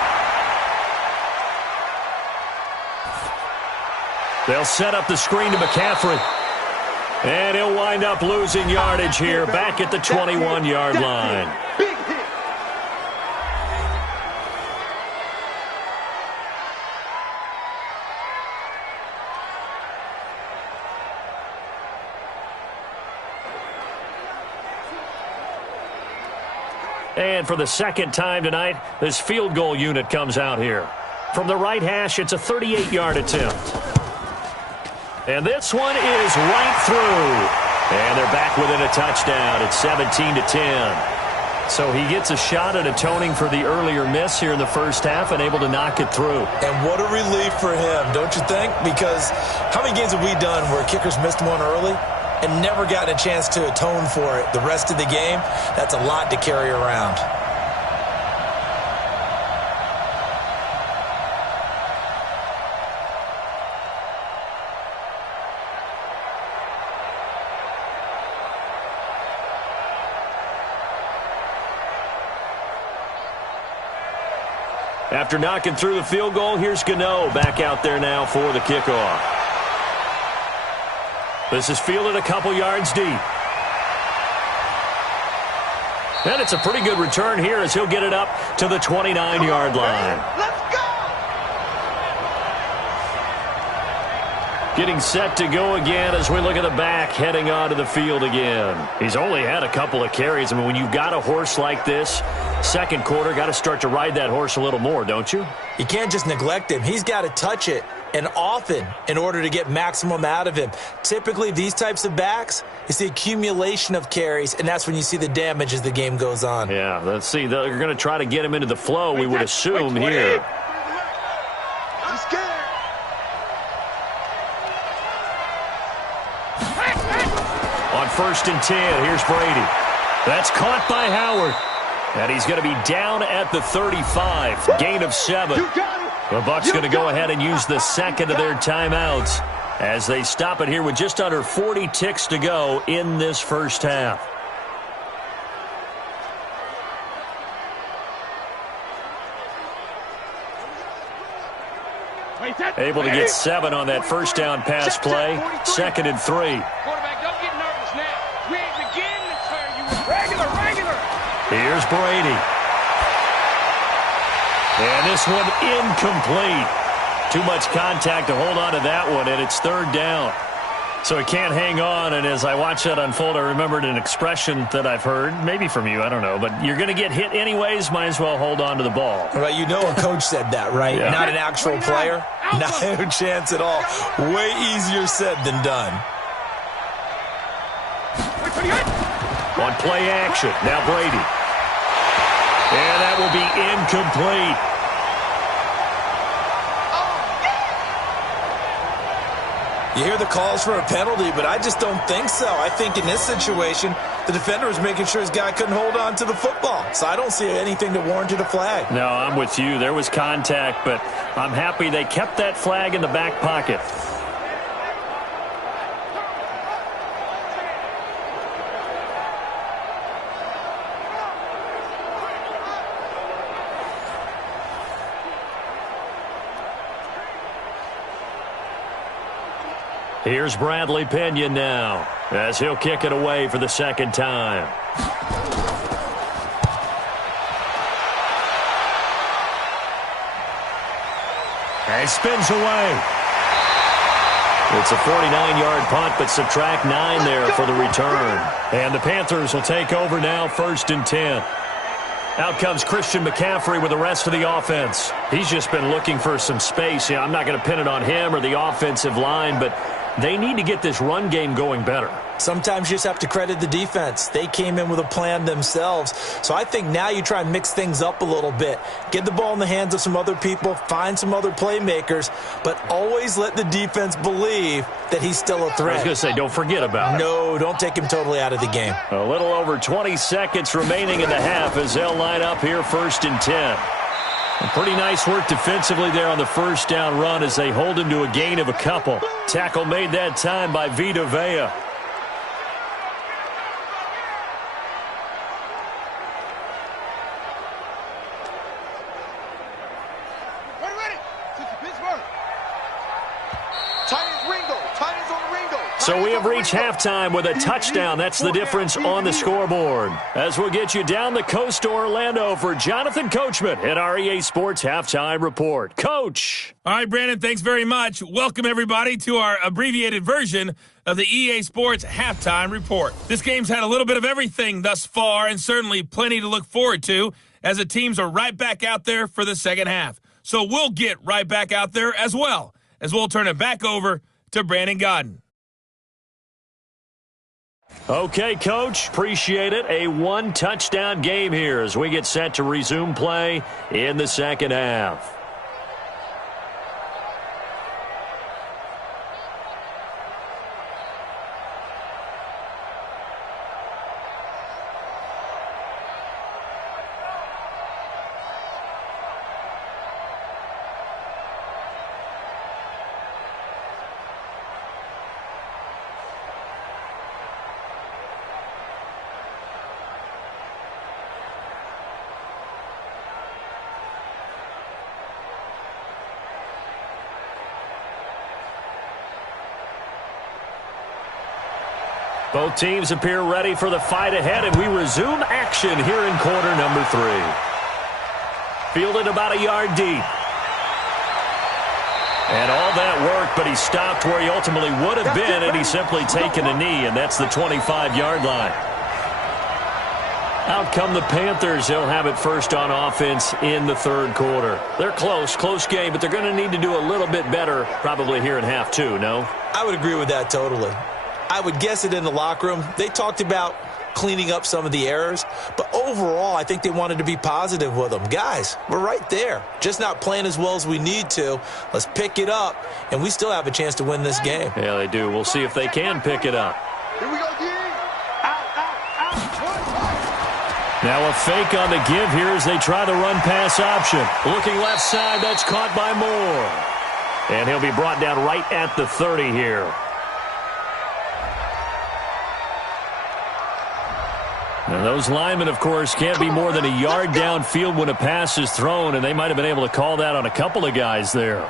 They'll set up the screen to McCaffrey. And he'll wind up losing yardage here back at the 21-yard line. And for the second time tonight, this field goal unit comes out here. From the right hash, it's a 38-yard attempt. And this one is right through. And they're back within a touchdown. It's 17-10. So he gets a shot at atoning for the earlier miss here in the first half and able to knock it through. And what a relief for him, don't you think? Because how many games have we done where kickers missed one early and never gotten a chance to atone for it the rest of the game? That's a lot to carry around. After knocking through the field goal, here's Gano back out there now for the kickoff. This is fielded a couple yards deep. And it's a pretty good return here as he'll get it up to the 29-yard line. Let's go! Getting set to go again as we look at the back heading onto the field again. He's only had a couple of carries. I mean, when you've got a horse like this, second quarter, got to start to ride that horse a little more, don't you? You can't just neglect him. He's got to touch it, and often, in order to get maximum out of him. Typically, these types of backs, it's the accumulation of carries, and that's when you see the damage as the game goes on. Yeah, let's see. They're going to try to get him into the flow, we would assume here. I'm scared. On 1st and 10, here's Brady. That's caught by Howard. And he's going to be down at the 35. Gain of 7. The Bucs going to go ahead and use the second of their timeouts as they stop it here with just under 40 ticks to go in this first half. Able to get 7 on that first down pass play. 2nd and 3. Quarterback, don't get nervous now. We ain't beginning to turn you regular. Here's Brady. And this one incomplete. Too much contact to hold on to that one, and it's 3rd down. So he can't hang on, and as I watch that unfold, I remembered an expression that I've heard, maybe from you, I don't know, but you're going to get hit anyways, might as well hold on to the ball. Well, you know a coach said that, right? Yeah. Not an actual player. No chance at all. Way easier said than done. On play action, now Brady. And that will be incomplete. You hear the calls for a penalty, but I just don't think so. I think in this situation, the defender was making sure his guy couldn't hold on to the football. So I don't see anything that warranted a flag. No, I'm with you. There was contact, but I'm happy they kept that flag in the back pocket. Here's Bradley Pinion now as he'll kick it away for the second time. And he spins away. It's a 49-yard punt, but subtract 9 there for the return. And the Panthers will take over now, 1st and 10. Out comes Christian McCaffrey with the rest of the offense. He's just been looking for some space. I'm not going to pin it on him or the offensive line, but they need to get this run game going better. Sometimes you just have to credit the defense. They came in with a plan themselves. So I think now you try and mix things up a little bit. Get the ball in the hands of some other people, find some other playmakers, but always let the defense believe that he's still a threat. I was going to say, don't forget about it. No, don't take him totally out of the game. A little over 20 seconds remaining in the half as they'll line up here 1st and 10. Pretty nice work defensively there on the first down run as they hold him to a gain of a couple. Tackle made that time by Vita Vea. So we have reached halftime with a touchdown. That's the difference on the scoreboard. As we'll get you down the coast to Orlando for Jonathan Coachman at our EA Sports Halftime Report. Coach. All right, Brandon, thanks very much. Welcome, everybody, to our abbreviated version of the EA Sports Halftime Report. This game's had a little bit of everything thus far, and certainly plenty to look forward to as the teams are right back out there for the second half. So we'll get right back out there as well, as we'll turn it back over to Brandon Godden. Okay, Coach, appreciate it. A one-touchdown game here as we get set to resume play in the second half. Both teams appear ready for the fight ahead, and we resume action here in quarter number 3. Fielded about a yard deep. And all that work, but he stopped where he ultimately would have been, and he's simply taken a knee, and that's the 25-yard line. Out come the Panthers. They'll have it first on offense in the third quarter. They're close game, but they're going to need to do a little bit better probably here in half 2, no? I would agree with that totally. I would guess it in the locker room. They talked about cleaning up some of the errors, but overall, I think they wanted to be positive with them. Guys, we're right there. Just not playing as well as we need to. Let's pick it up, and we still have a chance to win this game. Yeah, they do. We'll see if they can pick it up. Here we go, D. Out. Now a fake on the give here as they try the run-pass option. Looking left side, that's caught by Moore. And he'll be brought down right at the 30 here. Now those linemen, of course, can't be more than a yard downfield when a pass is thrown, and they might have been able to call that on a couple of guys there.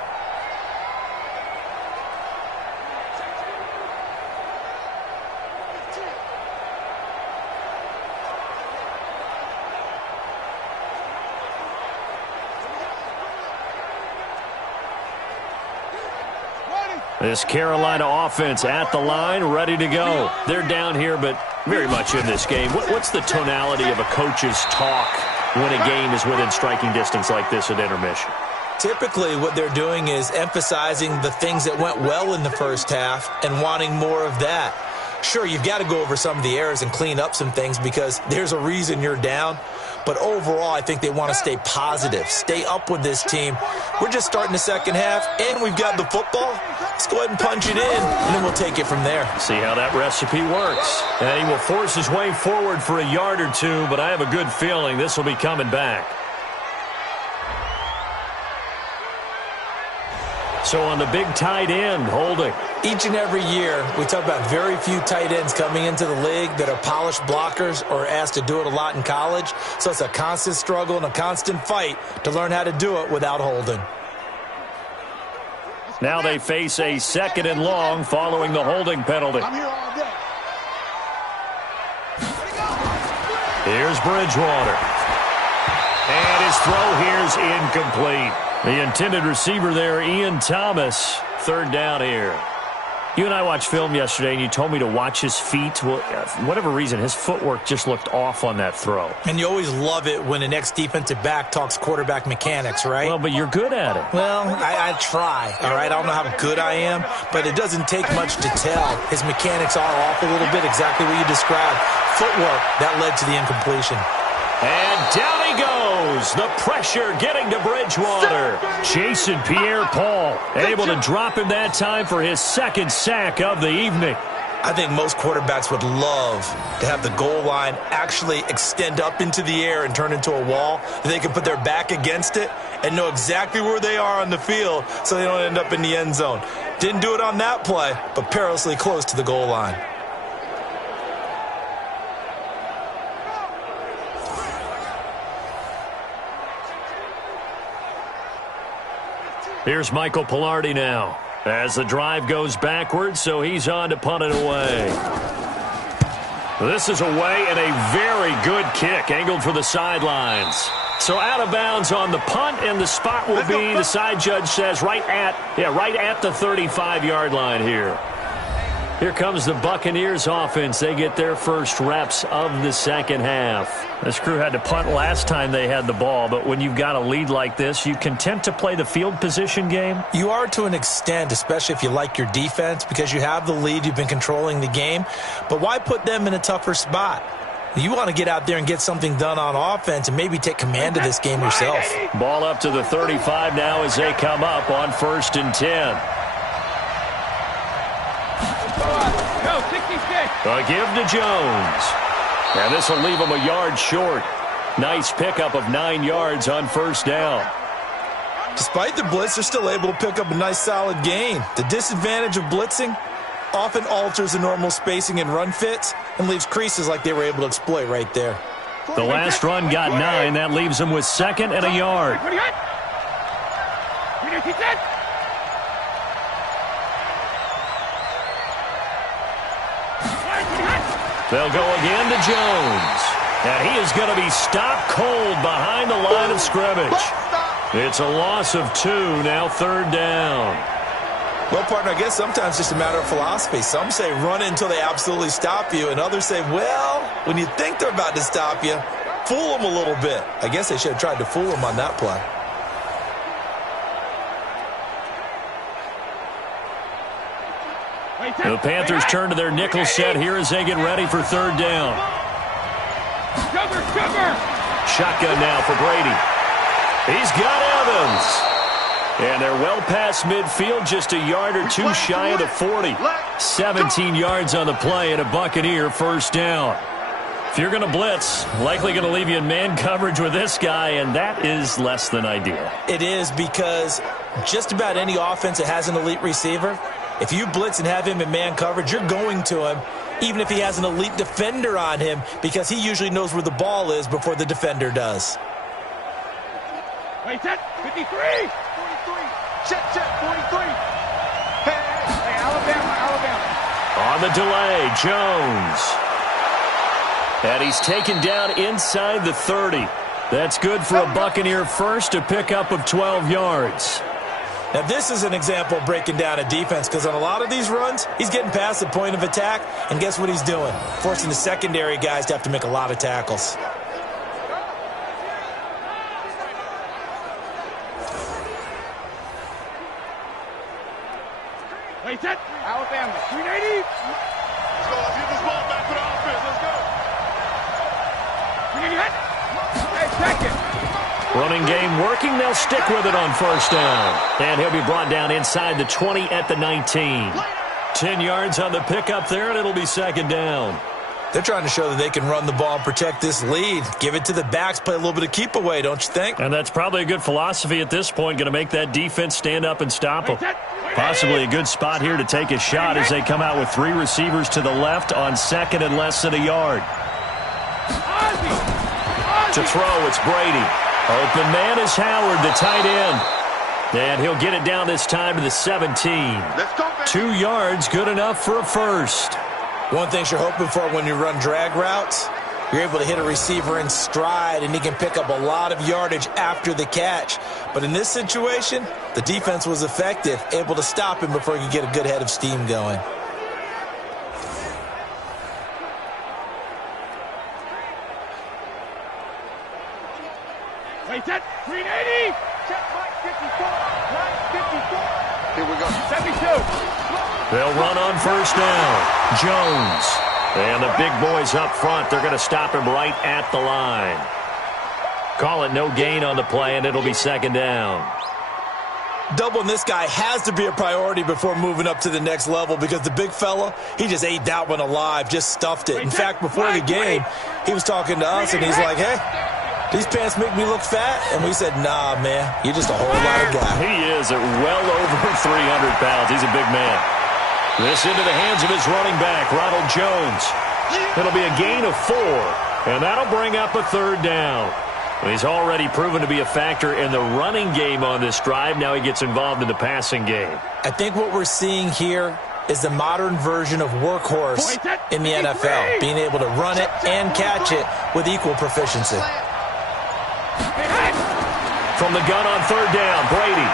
This Carolina offense at the line, ready to go. They're down here, but very much in this game. What's the tonality of a coach's talk when a game is within striking distance like this at intermission? Typically, what they're doing is emphasizing the things that went well in the first half and wanting more of that. Sure, you've got to go over some of the errors and clean up some things because there's a reason you're down. But overall, I think they want to stay positive, stay up with this team. We're just starting the second half, and we've got the football. Let's go ahead and punch it in, and then we'll take it from there. See how that recipe works. And he will force his way forward for a yard or two, but I have a good feeling this will be coming back. So on the big tight end, holding. Each and every year, we talk about very few tight ends coming into the league that are polished blockers or asked to do it a lot in college. So it's a constant struggle and a constant fight to learn how to do it without holding. Now they face a 2nd and long following the holding penalty. I'm here all day. Here's Bridgewater. And his throw here's incomplete. The intended receiver there, Ian Thomas, 3rd down here. You and I watched film yesterday, and you told me to watch his feet. Well, for whatever reason, his footwork just looked off on that throw. And you always love it when the next defensive back talks quarterback mechanics, right? Well, but you're good at it. Well, I try, all right? I don't know how good I am, but it doesn't take much to tell. His mechanics are off a little bit, exactly what you described. Footwork, that led to the incompletion. And down he goes. The pressure getting to Bridgewater. Jason Pierre-Paul able to drop him that time for his 2nd sack of the evening. I think most quarterbacks would love to have the goal line actually extend up into the air and turn into a wall. They can put their back against it and know exactly where they are on the field so they don't end up in the end zone. Didn't do it on that play, but perilously close to the goal line. Here's Michael Pilardi now. As the drive goes backwards, so he's on to punt it away. This is away and a very good kick, angled for the sidelines. So out of bounds on the punt, and the spot will be, the side judge says, right at the 35-yard line here. Here comes the Buccaneers offense. They get their first reps of the second half. This crew had to punt last time they had the ball, but when you've got a lead like this, you content to play the field position game? You are to an extent, especially if you like your defense, because you have the lead, you've been controlling the game. But why put them in a tougher spot? You want to get out there and get something done on offense and maybe take command of this game yourself. Ball up to the 35 now as they come up on 1st and 10. A give to Jones. And this will leave him a yard short. Nice pickup of 9 yards on 1st down. Despite the blitz, they're still able to pick up a nice solid gain. The disadvantage of blitzing often alters the normal spacing and run fits and leaves creases like they were able to exploit right there. The last run got 9. That leaves them with 2nd and a yard. They'll go again to Jones. And he is going to be stopped cold behind the line of scrimmage. It's a loss of 2, now 3rd down. Well, partner, I guess sometimes it's just a matter of philosophy. Some say run until they absolutely stop you, and others say, well, when you think they're about to stop you, fool them a little bit. I guess they should have tried to fool them on that play. The Panthers turn to their nickel set here as they get ready for 3rd down. Shotgun now for Brady. He's got Evans. And they're well past midfield, just a yard or 2 shy of the 40. 17 yards on the play and a Buccaneer 1st down. If you're going to blitz, likely going to leave you in man coverage with this guy, and that is less than ideal. It is, because just about any offense that has an elite receiver, if you blitz and have him in man coverage, you're going to him, even if he has an elite defender on him, because he usually knows where the ball is before the defender does. Wait, set, 53. 43. Check, 43. Hey, Alabama. On the delay, Jones. And he's taken down inside the 30. That's good for a Buccaneer first, a pickup of 12 yards. Now, this is an example of breaking down a defense, because on a lot of these runs, he's getting past the point of attack, and guess what he's doing? Forcing the secondary guys to have to make a lot of tackles. Wait, set. Alabama, 380. Let's go. Let's get this ball back for the offense. Let's go. 380 hit. Hey, second. Running game working. They'll stick with it on 1st down. And he'll be brought down inside the 20 at the 19. 10 yards on the pickup there, and it'll be 2nd down. They're trying to show that they can run the ball and protect this lead. Give it to the backs, play a little bit of keep away, don't you think? And that's probably a good philosophy at this point, going to make that defense stand up and stop them. Possibly a good spot here to take a shot as they come out with 3 receivers to the left on 2nd and less than a yard. To throw, it's Brady. Open man is Howard, the tight end. And he'll get it down this time to the 17. 2 yards, good enough for a first. One thing you're hoping for when you run drag routes, you're able to hit a receiver in stride, and he can pick up a lot of yardage after the catch. But in this situation, the defense was effective, able to stop him before he could get a good head of steam going. Wait, set, 380. Check, Mike, 54. Mike, 54. Here we go. 72. They'll run on 1st down. Jones. And the big boys up front, they're going to stop him right at the line. Call it no gain on the play, and it'll be 2nd down. Doubling this guy has to be a priority before moving up to the next level, because the big fella, he just ate that one alive, just stuffed it. In fact, before the game, he was talking to us, and he's like, hey, these pants make me look fat? And we said, nah, man, you're just a whole lot of guy. He is at well over 300 pounds. He's a big man. This into the hands of his running back, Ronald Jones. It'll be a gain of 4, and that'll bring up a 3rd down. He's already proven to be a factor in the running game on this drive. Now he gets involved in the passing game. I think what we're seeing here is the modern version of workhorse in the NFL, being able to run it and catch it with equal proficiency. From the gun on third down, Brady.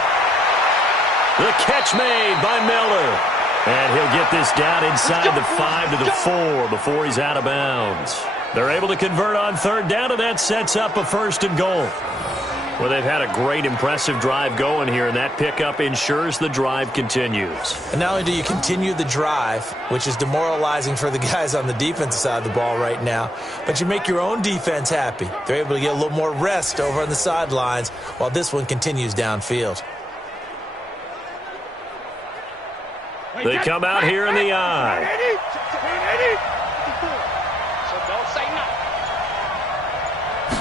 The catch made by Miller. And he'll get this down inside the 5 to the 4 before he's out of bounds. They're able to convert on third down, and that sets up a 1st and goal. Well, they've had a great, impressive drive going here, and that pickup ensures the drive continues. And not only do you continue the drive, which is demoralizing for the guys on the defensive side of the ball right now, but you make your own defense happy. They're able to get a little more rest over on the sidelines while this one continues downfield. They come out here in the eye. So don't say nothing.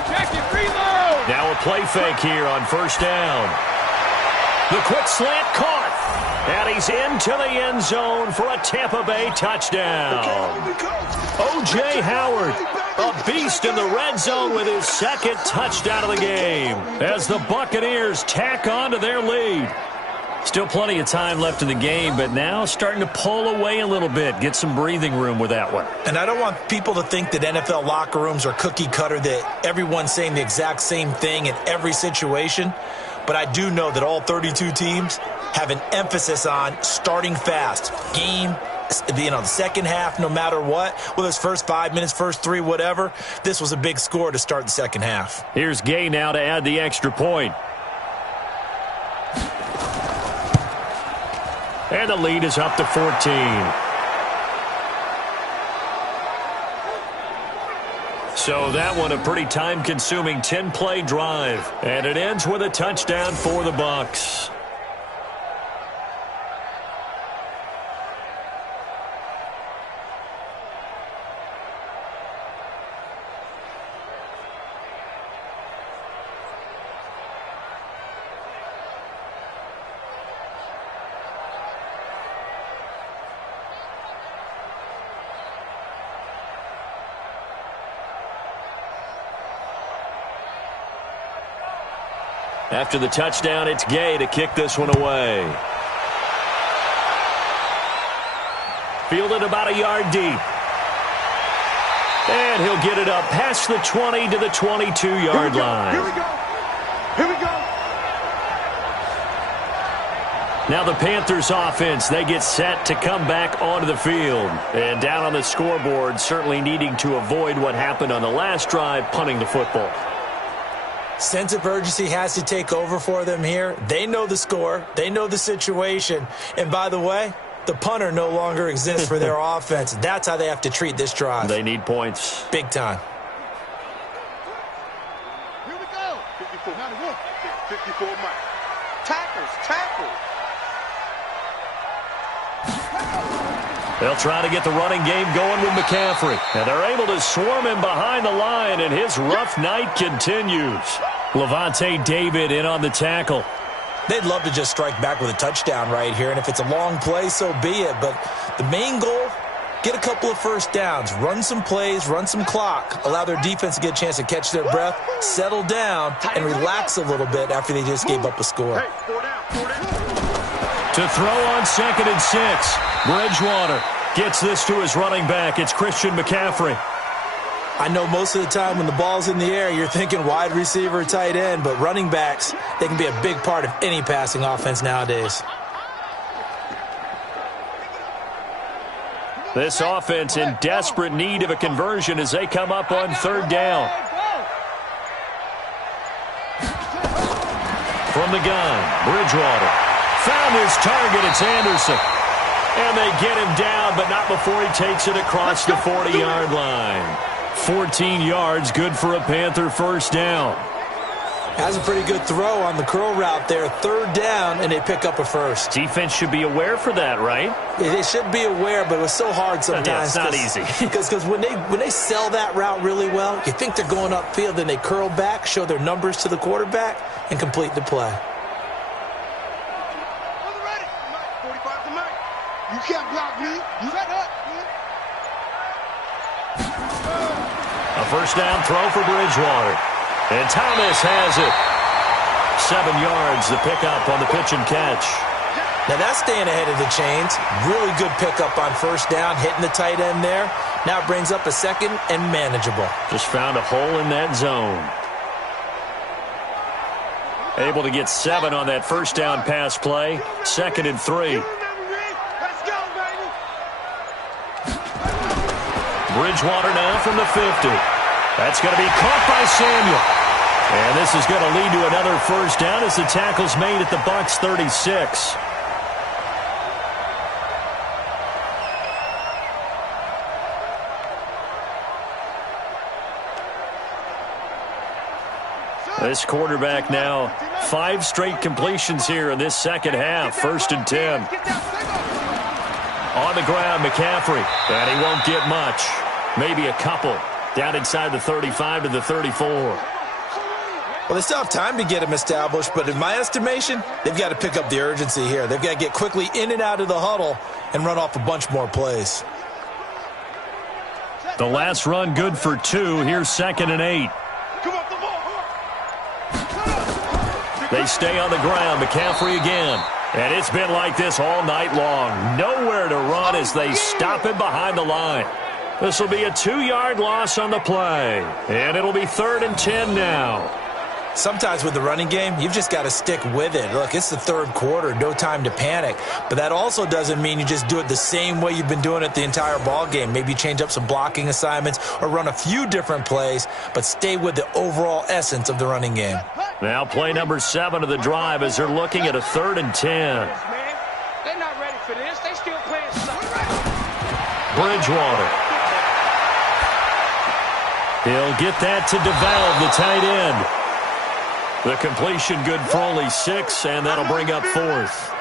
Check it, reload. Now a play fake here on first down. The quick slant caught. And he's into the end zone for a Tampa Bay touchdown. O.J. Howard, a beast in the red zone with his 2nd touchdown of the game as the Buccaneers tack on to their lead. Still plenty of time left in the game, but now starting to pull away a little bit, get some breathing room with that one. And I don't want people to think that NFL locker rooms are cookie cutter, that everyone's saying the exact same thing in every situation. But I do know that all 32 teams have an emphasis on starting fast. Game, the second half, no matter what, whether it's first 5 minutes, first 3, whatever. This was a big score to start the second half. Here's Gay now to add the extra point. And the lead is up to 14. So that one a pretty time-consuming 10-play drive. And it ends with a touchdown for the Bucs. After the touchdown, it's Gay to kick this one away. Fielded about a yard deep. And he'll get it up past the 20 to the 22-yard line. Here we go. Here we go. Now the Panthers offense, they get set to come back onto the field. And down on the scoreboard, certainly needing to avoid what happened on the last drive, punting the football. Sense of urgency has to take over for them here. They know the score. They know the situation. And by the way, the punter no longer exists for their offense. That's how they have to treat this drive. They need points. Big time. Here we go. 54. 54 Mike. Tackles. They'll try to get the running game going with McCaffrey. And they're able to swarm him behind the line, and his rough night continues. Levante David in on the tackle. They'd love to just strike back with a touchdown right here, and if it's a long play, so be it. But the main goal, get a couple of first downs, run some plays, run some clock, allow their defense to get a chance to catch their breath, settle down, and relax a little bit after they just gave up a score. To throw on 2nd and 6, Bridgewater gets this to his running back. It's Christian McCaffrey. I know most of the time when the ball's in the air, you're thinking wide receiver, tight end, but running backs, they can be a big part of any passing offense nowadays. This offense in desperate need of a conversion as they come up on third down. From the gun, Bridgewater. Found his target, it's Anderson. And they get him down, but not before he takes it across the 40-yard line. 14 yards, good for a Panther first down. Has a pretty good throw on the curl route there. Third down, and they pick up a first. Defense should be aware for that, right? They should be aware, but it was so hard sometimes. Yeah, it's not easy. Because when they sell that route really well, you think they're going upfield, then they curl back, show their numbers to the quarterback, and complete the play. You can't block me. You set up. A first down throw for Bridgewater. And Thomas has it. 7 yards, the pickup on the pitch and catch. Now that's staying ahead of the chains. Really good pickup on first down, hitting the tight end there. Now it brings up a second and manageable. Just found a hole in that zone. Able to get 7 on that first down pass play. 2nd and 3. Bridgewater now from the 50. That's going to be caught by Samuel. And this is going to lead to another first down as the tackle's made at the Bucs 36. This quarterback now 5 straight completions here in this second half. 1st and 10. On the ground, McCaffrey. And he won't get much. Maybe a couple. Down inside the 35 to the 34. Well, they still have time to get him established, but in my estimation, they've got to pick up the urgency here. They've got to get quickly in and out of the huddle and run off a bunch more plays. The last run good for 2. Here's 2nd and 8. They stay on the ground. McCaffrey again. And it's been like this all night long. Nowhere to run as they stop him behind the line. This will be a 2-yard loss on the play. And it'll be 3rd and 10 now. Sometimes with the running game, you've just got to stick with it. Look, it's the 3rd quarter, no time to panic. But that also doesn't mean you just do it the same way you've been doing it the entire ball game. Maybe change up some blocking assignments or run a few different plays, but stay with the overall essence of the running game. Now play number 7 of the drive as they're looking at a 3rd and 10. They're not ready for this. They still playing Bridgewater. He'll get that to DeValve, the tight end. The completion good for only 6, and that'll bring up 4th.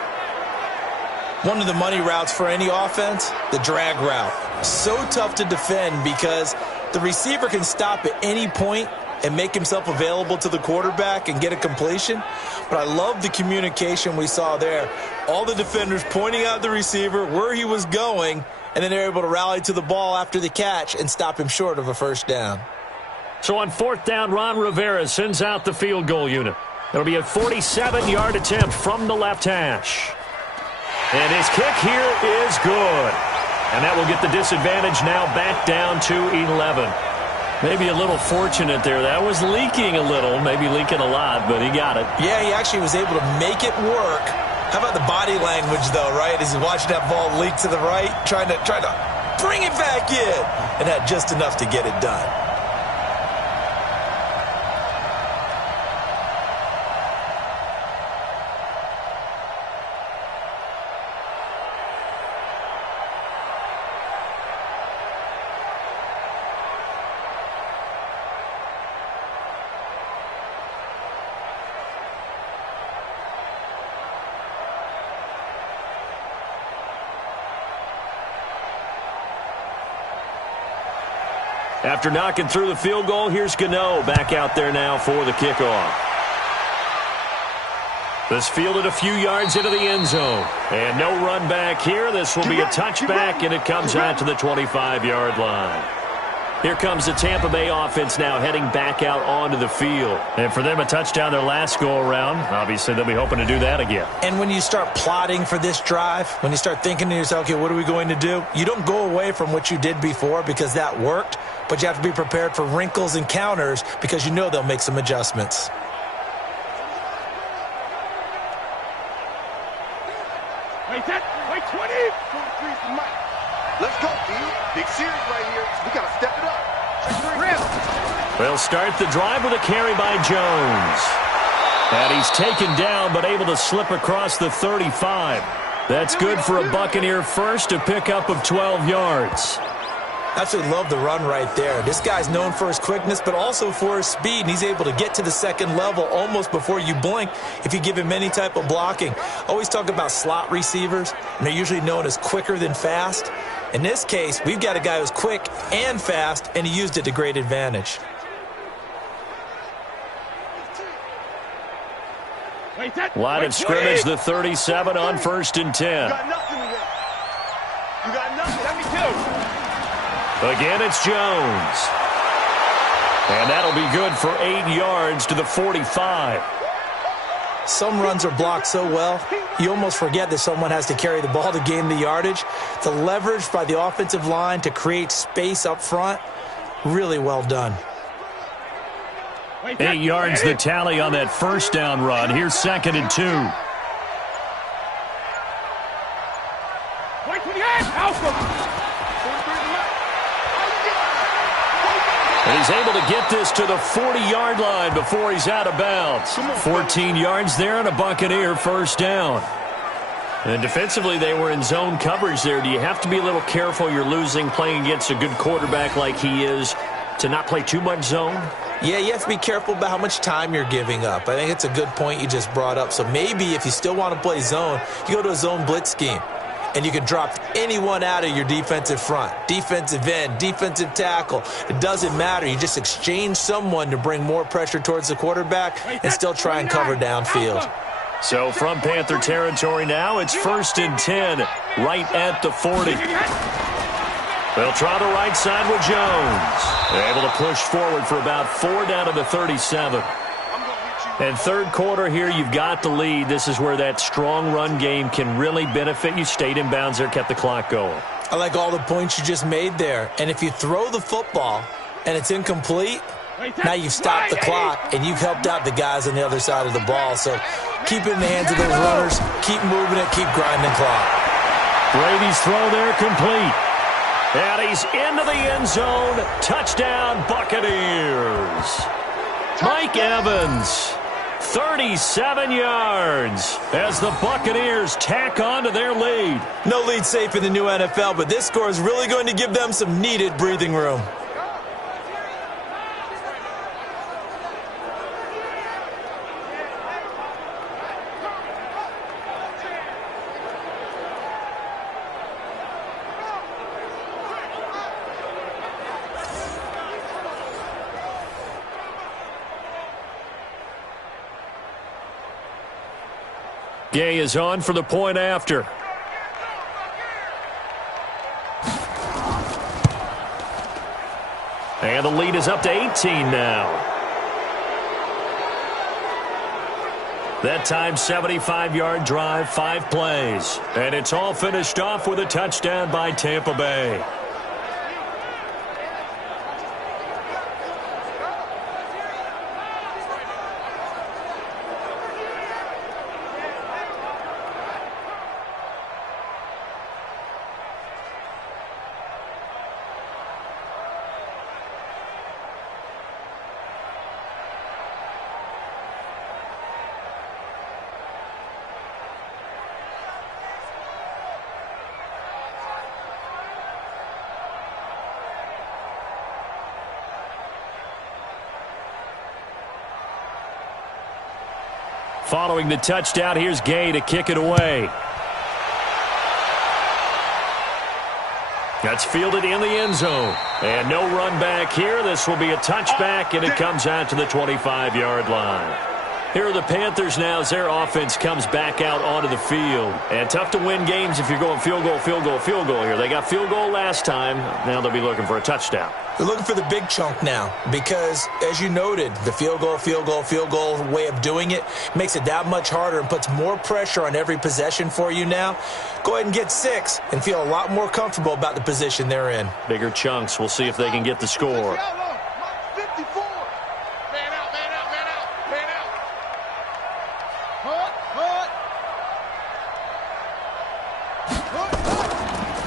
One of the money routes for any offense, the drag route. So tough to defend because the receiver can stop at any point and make himself available to the quarterback and get a completion. But I love the communication we saw there. All the defenders pointing out the receiver, where he was going, and then they're able to rally to the ball after the catch and stop him short of a first down. So on 4th down, Ron Rivera sends out the field goal unit. It'll be a 47-yard attempt from the left hash. And his kick here is good. And that will get the disadvantage now back down to 11. Maybe a little fortunate there. That was leaking a little, maybe leaking a lot, but he got it. Yeah, he actually was able to make it work. How about the body language, though, right? As he's watching that ball leak to the right, trying to bring it back in, and had just enough to get it done. After knocking through the field goal, here's Gano back out there now for the kickoff. This fielded a few yards into the end zone. And no run back here. This will be a touchback, and it comes out to the 25-yard line. Here comes the Tampa Bay offense now heading back out onto the field. And for them, a touchdown their last go-around. Obviously, they'll be hoping to do that again. And when you start plotting for this drive, when you start thinking to yourself, okay, what are we going to do? You don't go away from what you did before because that worked, but you have to be prepared for wrinkles and counters because you know they'll make some adjustments. Wait 10, wait 20. Let's go, D. Big series right here. We got to step it up. They'll start the drive with a carry by Jones. And he's taken down but able to slip across the 35. That's good for a Buccaneer first, a pickup of 12 yards. Absolutely love the run right there. This guy's known for his quickness, but also for his speed, and he's able to get to the second level almost before you blink if you give him any type of blocking. Always talk about slot receivers, and they're usually known as quicker than fast. In this case, we've got a guy who's quick and fast, and he used it to great advantage. Line of scrimmage, the 37 on 1st and 10. You got nothing to that. You got nothing. Let me do. Again, it's Jones. And that'll be good for 8 yards to the 45. Some runs are blocked so well, you almost forget that someone has to carry the ball to gain the yardage. The leverage by the offensive line to create space up front, really well done. 8 yards the tally on that first down run. Here's 2nd and 2. And he's able to get this to the 40-yard line before he's out of bounds. 14 yards there and a Buccaneer first down. And defensively, they were in zone coverage there. Do you have to be a little careful you're losing playing against a good quarterback like he is to not play too much zone? Yeah, you have to be careful about how much time you're giving up. I think it's a good point you just brought up. So maybe if you still want to play zone, you go to a zone blitz scheme. And you can drop anyone out of your defensive front, defensive end, defensive tackle. It doesn't matter. You just exchange someone to bring more pressure towards the quarterback and still try and cover downfield. So from Panther territory now, it's 1st and 10, right at the 40. They'll try the right side with Jones. They're able to push forward for about 4 down to the 37. And third quarter here, you've got the lead. This is where that strong run game can really benefit you. Stayed in bounds there, kept the clock going. I like all the points you just made there. And if you throw the football and it's incomplete, now you've stopped the clock and you've helped out the guys on the other side of the ball. So keep it in the hands of those runners. Keep moving it. Keep grinding clock. Brady's throw there complete. And he's into the end zone. Touchdown, Buccaneers. Mike Evans, 37 yards as the Buccaneers tack on to their lead. No lead safe in the new NFL, but this score is really going to give them some needed breathing room. Gay is on for the point after. And the lead is up to 18 now. That time, 75-yard drive, 5 plays. And it's all finished off with a touchdown by Tampa Bay. Following the touchdown, here's Gay to kick it away. That's fielded in the end zone. And no run back here. This will be a touchback, and it comes out to the 25-yard line. Here are the Panthers now as their offense comes back out onto the field. And tough to win games if you're going field goal, field goal, field goal here. They got field goal last time. Now they'll be looking for a touchdown. They're looking for the big chunk now because, as you noted, the field goal way of doing it makes it that much harder and puts more pressure on every possession for you now. Go ahead and get 6 and feel a lot more comfortable about the position they're in. Bigger chunks. We'll see if they can get the score.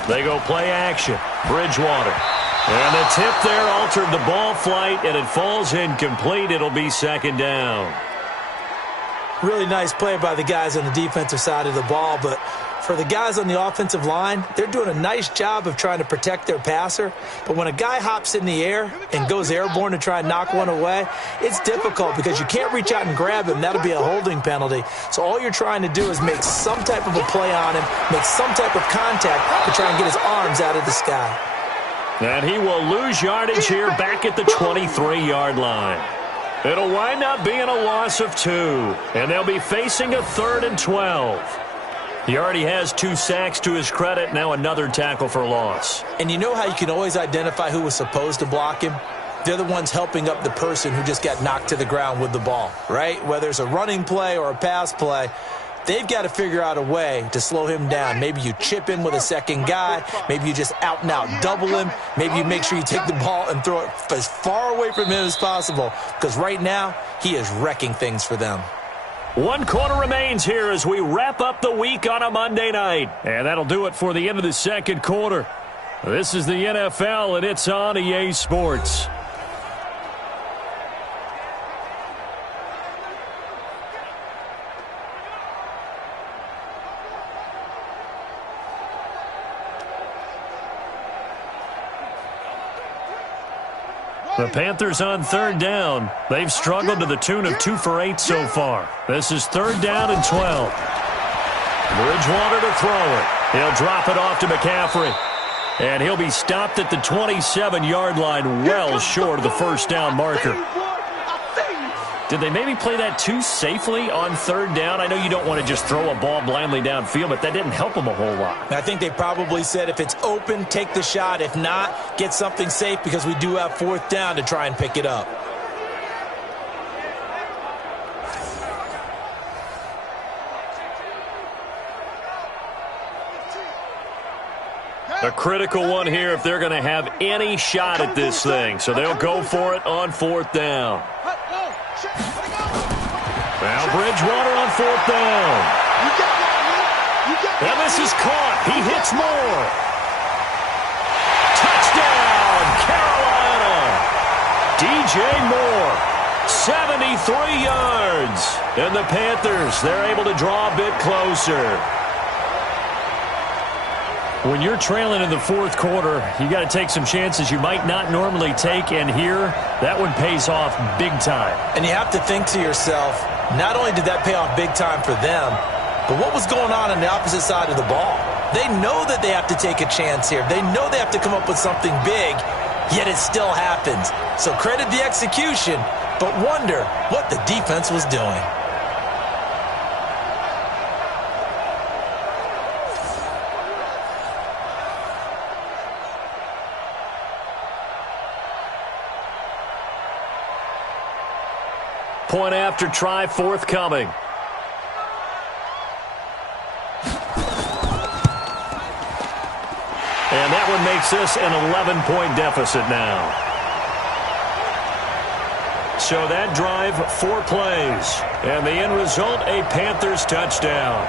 They go play action. Bridgewater. And the tip there altered the ball flight, and it falls incomplete. It'll be 2nd down. Really nice play by the guys on the defensive side of the ball, but for the guys on the offensive line, they're doing a nice job of trying to protect their passer. But when a guy hops in the air and goes airborne to try and knock one away, it's difficult because you can't reach out and grab him. That'll be a holding penalty. So all you're trying to do is make some type of a play on him, make some type of contact to try and get his arms out of the sky. And he will lose yardage here back at the 23-yard line. It'll wind up being a loss of 2. And they'll be facing a 3rd and 12. He already has 2 sacks to his credit. Now another tackle for loss. And you know how you can always identify who was supposed to block him? they're the ones helping up the person who just got knocked to the ground with the ball, right? Whether it's a running play or a pass play, they've got to figure out a way to slow him down. Maybe you chip him with a second guy. Maybe you just out-and-out double him. Maybe you make sure you take the ball and throw it as far away from him as possible, because right now he is wrecking things for them. 1 quarter remains here as we wrap up the week on a Monday night. And that'll do it for the end of the second quarter. This is the NFL, and it's on EA Sports. The Panthers on 3rd down. They've struggled to the tune of 2 for 8 so far. This is 3rd down and 12. Bridgewater to throw it. He'll drop it off to McCaffrey. And he'll be stopped at the 27-yard line, well short of the first down marker. Did they maybe play that too safely on 3rd down? I know you don't want to just throw a ball blindly downfield, but that didn't help them a whole lot. I think they probably said if it's open, take the shot. If not, get something safe, because we do have 4th down to try and pick it up. A critical one here if they're going to have any shot at this thing. So they'll go for it on 4th down. Now Bridgewater on 4th down. And this is caught. He hits Moore. Touchdown, Carolina. DJ Moore, 73 yards. And the Panthers, they're able to draw a bit closer. When you're trailing in the 4th quarter, you got to take some chances you might not normally take, and here, that one pays off big time. And you have to think to yourself, not only did that pay off big time for them, but what was going on the opposite side of the ball? They know that they have to take a chance here. They know they have to come up with something big, yet it still happens. So credit the execution, but wonder what the defense was doing. Point after try forthcoming. And that one makes this an 11-point deficit now. So that drive, 4 plays. And the end result, a Panthers touchdown.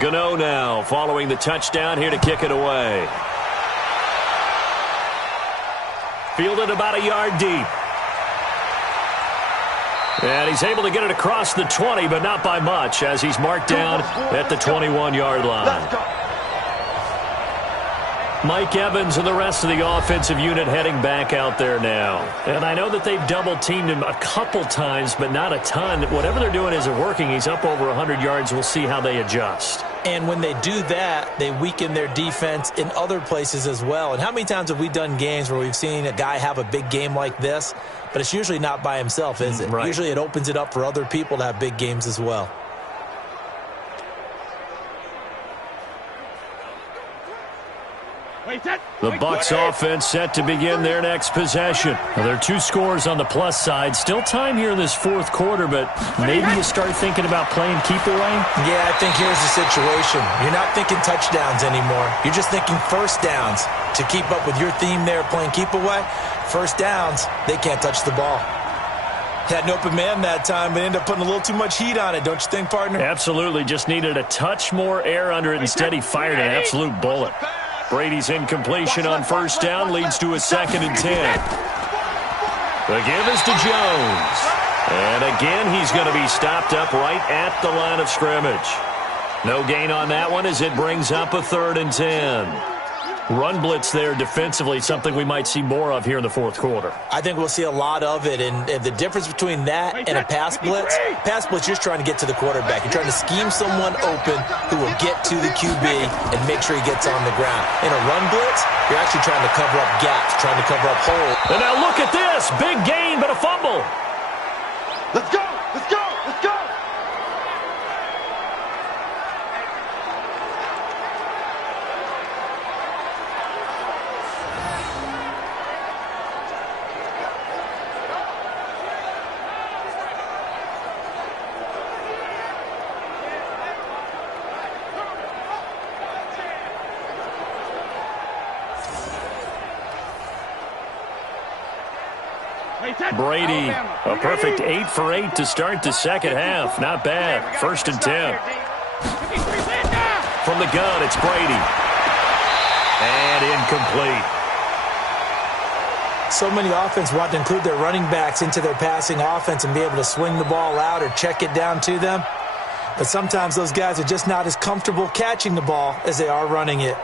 Gano now following the touchdown here to kick it away. Fielded about a yard deep. And he's able to get it across the 20, but not by much, as he's marked down at the 21-yard line. Mike Evans and the rest of the offensive unit heading back out there now. And I know that they've double-teamed him a couple times, but not a ton. Whatever they're doing isn't working. He's up over 100 yards. We'll see how they adjust. And when they do that, they weaken their defense in other places as well. And how many times have we done games where we've seen a guy have a big game like this, but it's usually not by himself, is it? Right. Usually it opens it up for other people to have big games as well. The Bucs offense set to begin their next possession. Now, there are 2 scores on the plus side. Still time here in this 4th quarter, but maybe you start thinking about playing keep away? Yeah, I think here's the situation. You're not thinking touchdowns anymore. You're just thinking first downs. To keep up with your theme there, playing keep away, first downs, they can't touch the ball. Had an open man that time, but ended up putting a little too much heat on it, don't you think, partner? Absolutely. Just needed a touch more air under it. Instead, he fired an absolute bullet. Brady's incompletion on first down leads to a 2nd and 10. The give is to Jones. And again, he's going to be stopped up right at the line of scrimmage. No gain on that one as it brings up a 3rd and 10. Run blitz there defensively, something we might see more of here in the fourth quarter. I think we'll see a lot of it, and the difference between that and a pass blitz, you're just trying to get to the quarterback. You're trying to scheme someone open who will get to the QB and make sure he gets on the ground. In a run blitz, you're actually trying to cover up gaps, trying to cover up holes. And now look at this. Big gain, but a fumble. Let's go! Let's go! Let's go! Brady, a perfect 8 for 8 to start the second half. Not bad. 1st and 10. From the gun, it's Brady. And incomplete. So many offenses want to include their running backs into their passing offense and be able to swing the ball out or check it down to them. But sometimes those guys are just not as comfortable catching the ball as they are running it.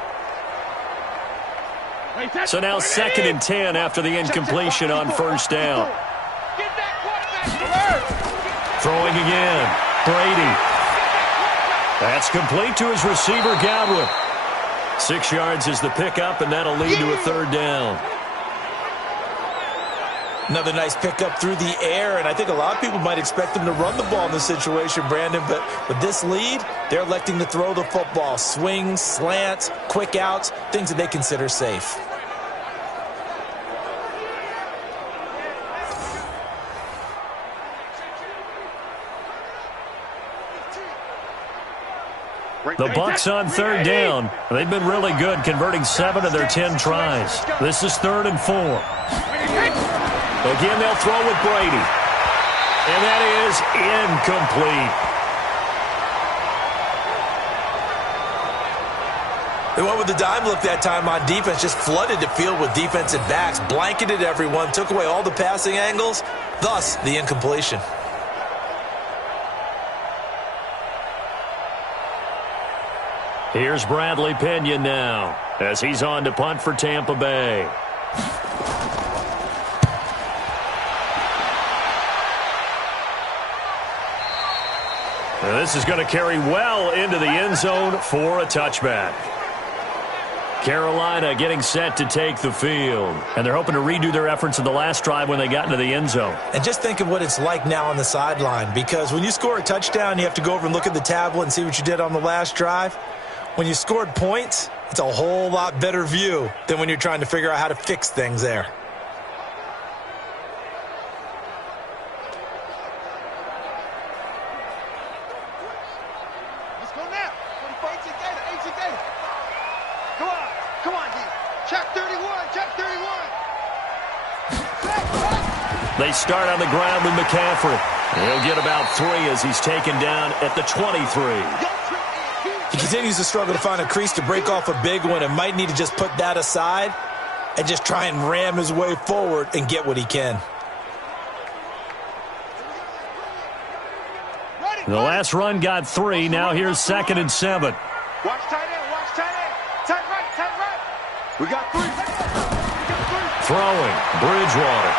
So now 2nd and 10 after the incompletion on 1st down. Throwing again. Brady. That's complete to his receiver, Godwin. 6 yards is the pickup, and that'll lead to a 3rd down. Another nice pickup through the air, and I think a lot of people might expect them to run the ball in this situation, Brandon, but with this lead, they're electing to throw the football. Swings, slants, quick outs, things that they consider safe. The Bucs on 3rd down. They've been really good, converting 7 of their 10 tries. This is 3rd and 4. Again, they'll throw with Brady. And that is incomplete. They went with the dime look that time on defense, just flooded the field with defensive backs, blanketed everyone, took away all the passing angles, thus the incompletion. Here's Bradley Pinion now as he's on to punt for Tampa Bay. Now this is going to carry well into the end zone for a touchback. Carolina getting set to take the field. And they're hoping to redo their efforts in the last drive when they got into the end zone. And just think of what it's like now on the sideline, because when you score a touchdown, you have to go over and look at the tablet and see what you did on the last drive. When you scored points, it's a whole lot better view than when you're trying to figure out how to fix things there. Let's go now. 18 Gator. Come on, D. Check 31. They start on the ground with McCaffrey. He'll get about 3 as he's taken down at the 23. He continues to struggle to find a crease to break off a big one and might need to just put that aside and just try and ram his way forward and get what he can. The last run got 3. Now here's 2nd and 7. Watch tight end. Tight right. We got 3. Throwing. Bridgewater.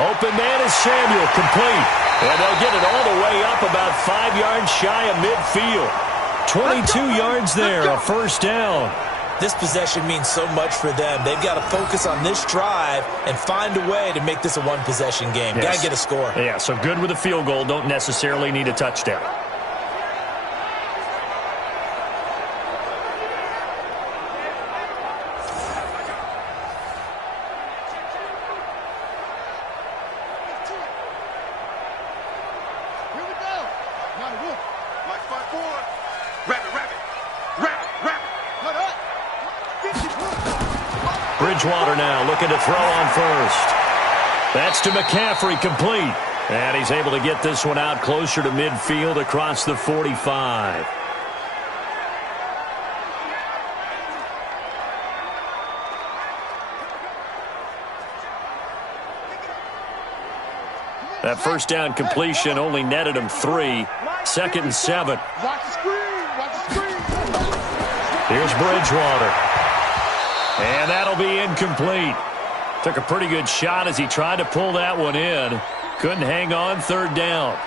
Open man is Samuel. Complete. And they'll get it all the way up about 5 yards shy of midfield. 22 yards there, a 1st down. This possession means so much for them. They've got to focus on this drive and find a way to make this a one-possession game. Yes. Got to get a score. Yeah, so good with a field goal. Don't necessarily need a touchdown. Bridgewater now looking to throw on 1st. That's to McCaffrey, complete. And he's able to get this one out closer to midfield across the 45. That 1st down completion only netted him 3. 2nd and 7. Watch the screen. Here goes Bridgewater. And that'll be incomplete. Took a pretty good shot as he tried to pull that one in. Couldn't hang on, third down.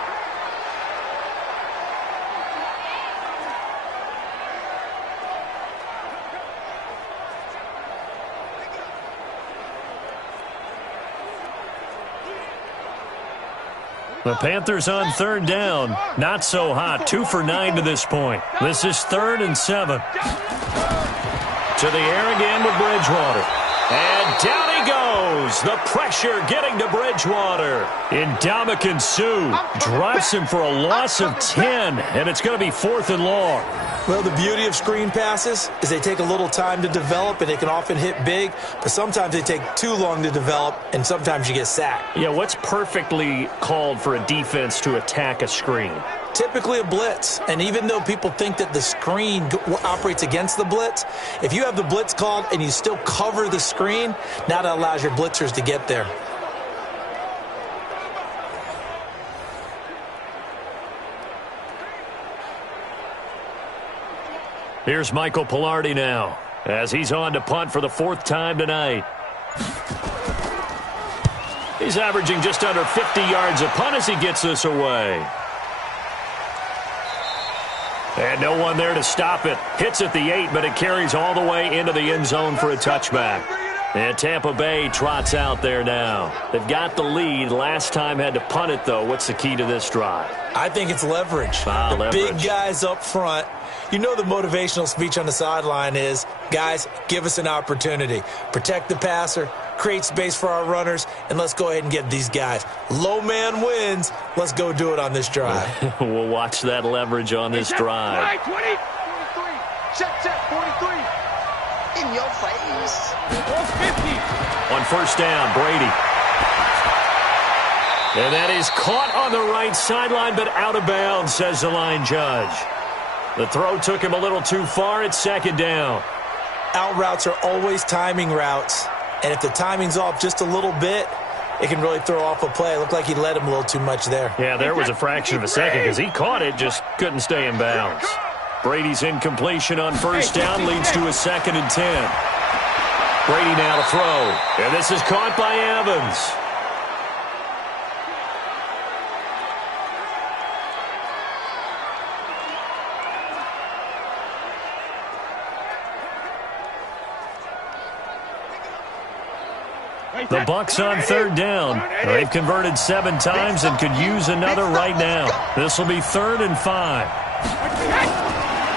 The Panthers on third down. Not so hot. 2 for 9 to this point. This is 3rd and 7. To the air again with Bridgewater. And down he goes. The pressure getting to Bridgewater. Ndamukong Suh drops him for a loss of 10. And it's going to be 4th and long. Well, the beauty of screen passes is they take a little time to develop, and they can often hit big, but sometimes they take too long to develop, and sometimes you get sacked. Yeah, what's perfectly called for a defense to attack a screen? Typically a blitz, and even though people think that the screen operates against the blitz, if you have the blitz called and you still cover the screen, now that allows your blitzers to get there. Here's Michael Pilardi now, as he's on to punt for the 4th time tonight. He's averaging just under 50 yards a punt as he gets this away. And no one there to stop it. Hits at the 8, but it carries all the way into the end zone for a touchback. And Tampa Bay trots out there now. They've got the lead. Last time had to punt it, though. What's the key to this drive? I think it's leverage. Leverage. Big guys up front. You know the motivational speech on the sideline is, guys, give us an opportunity. Protect the passer, create space for our runners, and let's go ahead and get these guys. Low man wins. Let's go do it on this drive. We'll watch that leverage on this drive. 20, 43. Check, 43. In your face. 50. On first down, Brady. And that is caught on the right sideline, but out of bounds, says the line judge. The throw took him a little too far. It's 2nd down. Out routes are always timing routes. And if the timing's off just a little bit, it can really throw off a play. It looked like he led him a little too much there. Yeah, there was a fraction of a second because he caught it, just couldn't stay in bounds. Brady's incompletion on first down leads to a 2nd and 10. Brady now to throw. And this is caught by Evans. The Bucs on third down. They've converted 7 times and could use another right now. This will be 3rd and 5.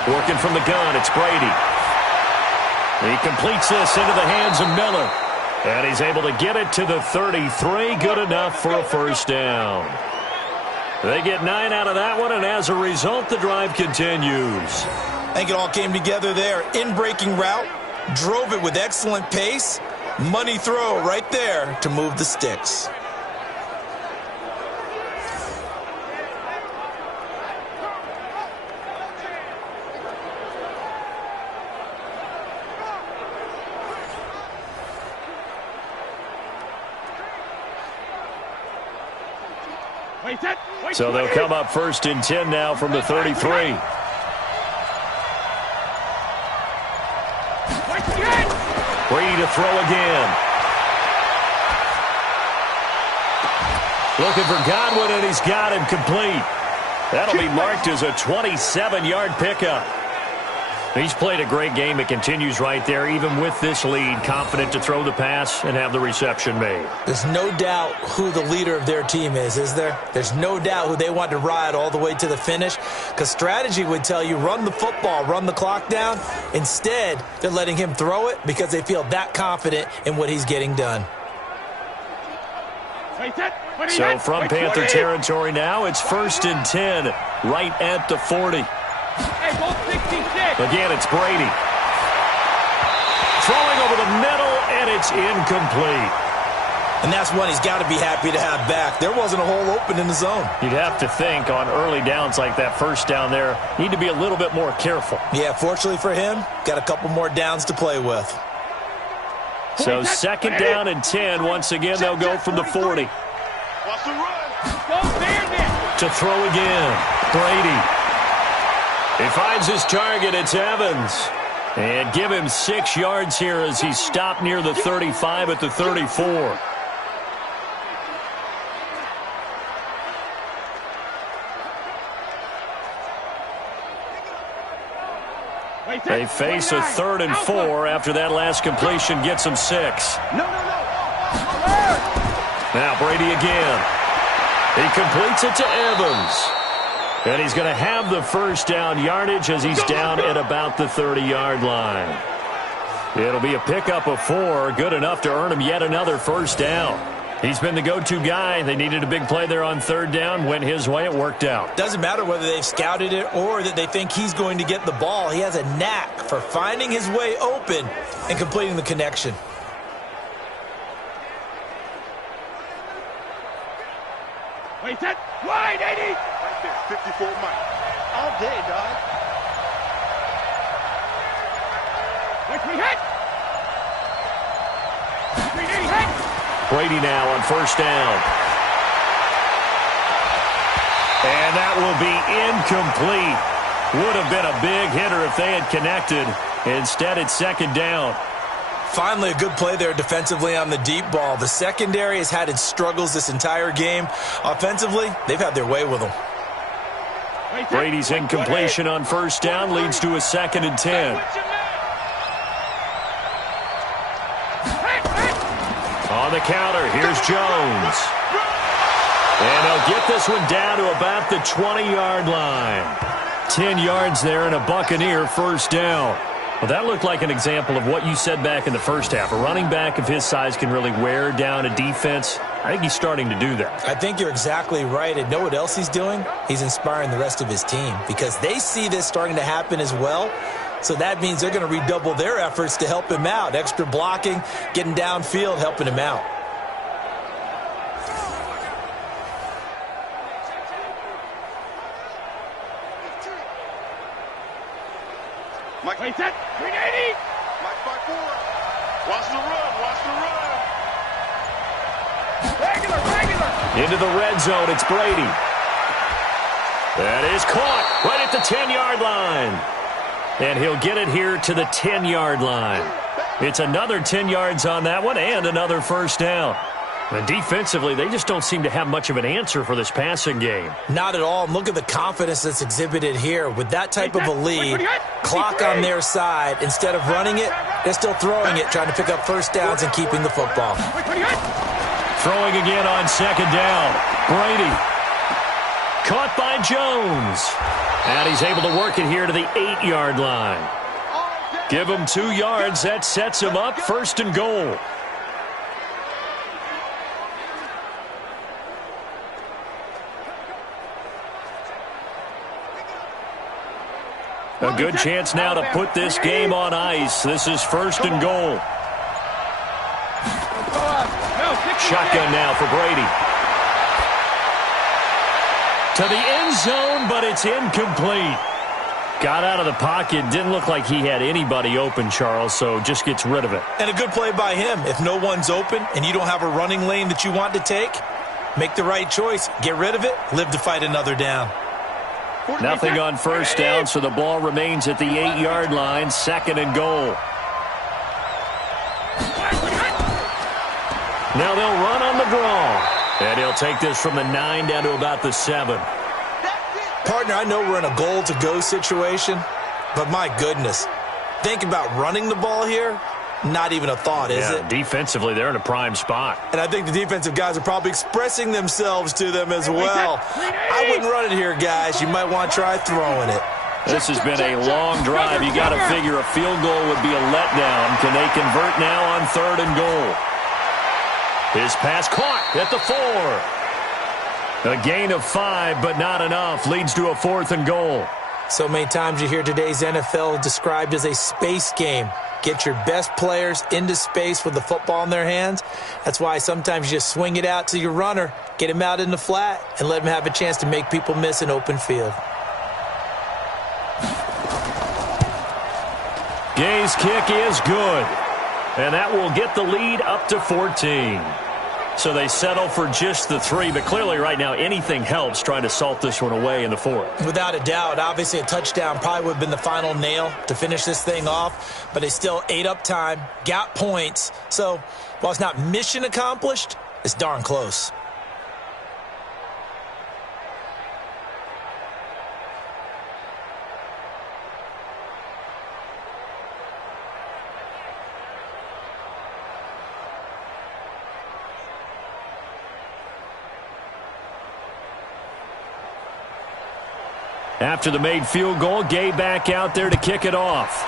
Working from the gun, it's Brady. He completes this into the hands of Miller. And he's able to get it to the 33. Good enough for a first down. They get 9 out of that one, and as a result, the drive continues. I think it all came together there. In-breaking route, drove it with excellent pace. Money throw right there to move the sticks. So they'll come up 1st and 10 now from the 33. Brady to throw again. Looking for Godwin, and he's got him complete. That'll be marked as a 27-yard pickup. He's played a great game. It continues right there, even with this lead, confident to throw the pass and have the reception made. There's no doubt who the leader of their team is there? There's no doubt who they want to ride all the way to the finish, because strategy would tell you run the football, run the clock down. Instead, they're letting him throw it because they feel that confident in what he's getting done. So from Panther territory now, it's 1st and 10, right at the 40. Again, it's Brady. Throwing over the middle, and it's incomplete. And that's one he's got to be happy to have back. There wasn't a hole open in the zone. You'd have to think on early downs like that first down there, need to be a little bit more careful. Yeah, fortunately for him, got a couple more downs to play with. So 2nd down and 10. Once again, they'll go from the 40. To throw again, Brady. He finds his target. It's Evans. And give him 6 yards here as he stopped near the 35 at the 34. They face a 3rd and 4 after that last completion gets them 6. Now Brady again. He completes it to Evans. And he's going to have the first down yardage as he's down at about the 30-yard line. It'll be a pickup of 4, good enough to earn him yet another first down. He's been the go-to guy. They needed a big play there on 3rd down. Went his way. It worked out. Doesn't matter whether they've scouted it or that they think he's going to get the ball. He has a knack for finding his way open and completing the connection. Wait, that wide 80. Right there, 54 Mike. All day, dog. Wait, we hit. Brady now on first down. And that will be incomplete. Would have been a big hitter if they had connected. Instead, it's 2nd down. Finally, a good play there defensively on the deep ball. The secondary has had its struggles this entire game. Offensively, they've had their way with them. Brady's incompletion on first down leads to a 2nd and 10. On the counter, here's Jones. And they'll get this one down to about the 20-yard line. 10 yards there and a Buccaneer first down. Well, that looked like an example of what you said back in the first half. A running back of his size can really wear down a defense. I think he's starting to do that. I think you're exactly right. And know what else he's doing? He's inspiring the rest of his team because they see this starting to happen as well. So that means they're going to redouble their efforts to help him out. Extra blocking, getting downfield, helping him out. Mike, wait, that 380. Mike by 4. Watch the run. Watch the run. Regular. Into the red zone, it's Brady. That is caught right at the 10-yard line. And he'll get it here to the 10-yard line. It's another 10 yards on that one and another first down. And defensively, they just don't seem to have much of an answer for this passing game. Not at all. And look at the confidence that's exhibited here. With that type of a lead, clock on their side, instead of running it, they're still throwing it, trying to pick up first downs and keeping the football. Throwing again on 2nd down. Brady. Caught by Jones. And he's able to work it here to the 8-yard line. Give him 2 yards. That sets him up 1st and goal. A good chance now to put this game on ice. This is 1st and goal. Shotgun now for Brady. To the end zone, but it's incomplete. Got out of the pocket. Didn't look like he had anybody open, Charles, so just gets rid of it. And a good play by him. If no one's open and you don't have a running lane that you want to take, make the right choice. Get rid of it. Live to fight another down. Nothing on first down, so the ball remains at the 8-yard line, 2nd and goal. Now they'll run on the draw. And he'll take this from the 9 down to about the 7. Partner, I know we're in a goal-to-go situation, but my goodness, think about running the ball here. Not even a thought, is it? Defensively, they're in a prime spot. And I think the defensive guys are probably expressing themselves to them as well. I wouldn't run it here, guys. You might want to try throwing it. This has been a long drive. You got to figure a field goal would be a letdown. Can they convert now on 3rd and goal? His pass caught at the 4. A gain of 5, but not enough. Leads to a 4th and goal. So many times you hear today's NFL described as a space game. Get your best players into space with the football in their hands. That's why sometimes you just swing it out to your runner, get him out in the flat, and let him have a chance to make people miss an open field. Gay's kick is good. And that will get the lead up to 14. So they settle for just the 3, but clearly right now anything helps trying to salt this one away in the 4th. Without a doubt, obviously a touchdown probably would have been the final nail to finish this thing off, but they still ate up time, got points. So while it's not mission accomplished, it's darn close. After the made field goal, Gay back out there to kick it off.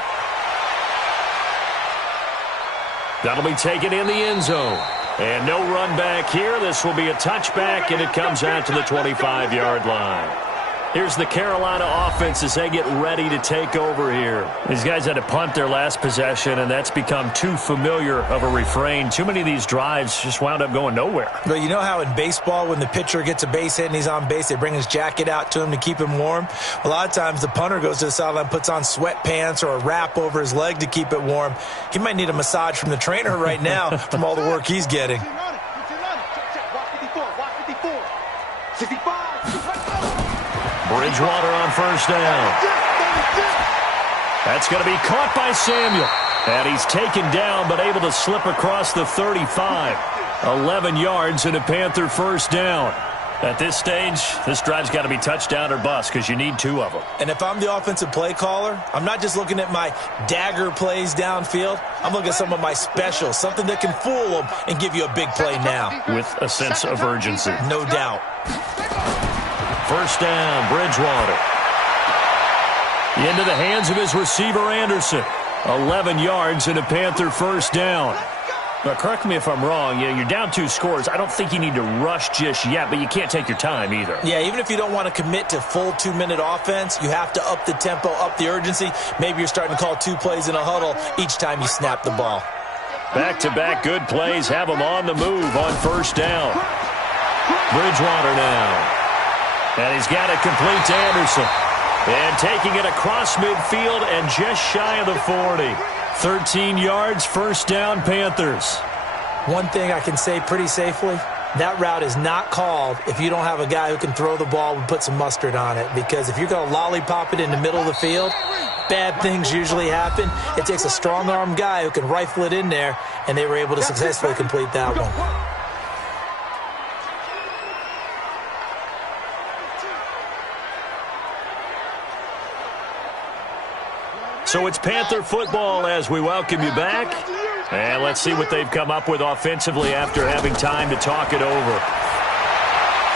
That'll be taken in the end zone. And no run back here. This will be a touchback, and it comes out to the 25-yard line. Here's the Carolina offense as they get ready to take over here. These guys had to punt their last possession, and that's become too familiar of a refrain. Too many of these drives just wound up going nowhere. But you know how in baseball when the pitcher gets a base hit and he's on base, they bring his jacket out to him to keep him warm? A lot of times the punter goes to the sideline, puts on sweatpants or a wrap over his leg to keep it warm. He might need a massage from the trainer right now from all the work he's getting. Bridgewater on first down. That's going to be caught by Samuel. And he's taken down but able to slip across the 35. 11 yards and a Panther first down. At this stage, this drive's got to be touchdown or bust because you need 2 of them. And if I'm the offensive play caller, I'm not just looking at my dagger plays downfield. I'm looking at some of my specials, something that can fool them and give you a big play now. With a sense of urgency. No doubt. First down, Bridgewater. Into the hands of his receiver, Anderson. 11 yards and a Panther first down. Now, correct me if I'm wrong. You're down 2 scores. I don't think you need to rush just yet, but you can't take your time either. Yeah, even if you don't want to commit to full 2-minute offense, you have to up the tempo, up the urgency. Maybe you're starting to call 2 plays in a huddle each time you snap the ball. Back-to-back good plays have them on the move on first down. Bridgewater now. And he's got it complete to Anderson. And taking it across midfield and just shy of the 40. 13 yards, first down, Panthers. One thing I can say pretty safely, that route is not called if you don't have a guy who can throw the ball and put some mustard on it. Because if you're going to lollipop it in the middle of the field, bad things usually happen. It takes a strong-arm guy who can rifle it in there, and they were able to successfully complete that one. So it's Panther football as we welcome you back. And let's see what they've come up with offensively after having time to talk it over.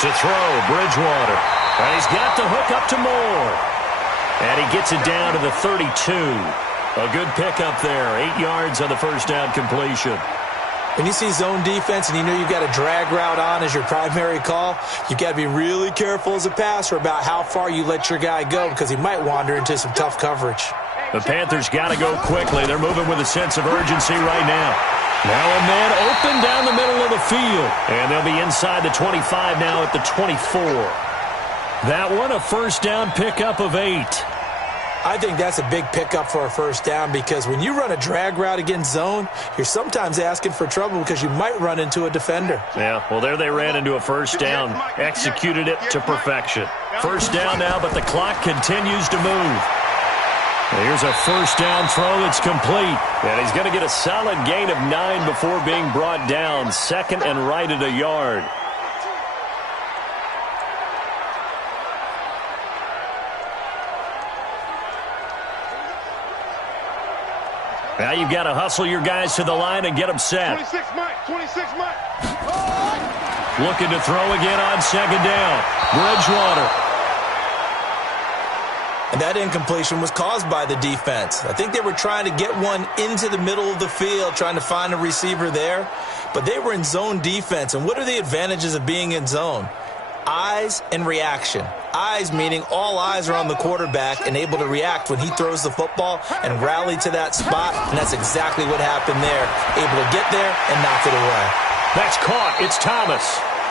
To throw, Bridgewater. And he's got the hook up to Moore. And he gets it down to the 32. A good pickup there. 8 yards on the first down completion. When you see zone defense and you know you've got a drag route on as your primary call, you've got to be really careful as a passer about how far you let your guy go because he might wander into some tough coverage. The Panthers got to go quickly. They're moving with a sense of urgency right now. Now a man open down the middle of the field. And they'll be inside the 25 now at the 24. That one, a first down pickup of 8. I think that's a big pickup for a first down because when you run a drag route against zone, you're sometimes asking for trouble because you might run into a defender. Yeah, well, there they ran into a first down. Executed it to perfection. First down now, but the clock continues to move. Here's a first down throw that's complete. And he's going to get a solid gain of 9 before being brought down. Second and right at a yard. Now you've got to hustle your guys to the line and get them set. 26 Mike. Looking to throw again on second down. Bridgewater. And that incompletion was caused by the defense. I think they were trying to get one into the middle of the field, trying to find a receiver there. But they were in zone defense. And what are the advantages of being in zone? Eyes and reaction. Eyes meaning all eyes are on the quarterback and able to react when he throws the football and rally to that spot. And that's exactly what happened there. Able to get there and knock it away. That's caught. It's Thomas.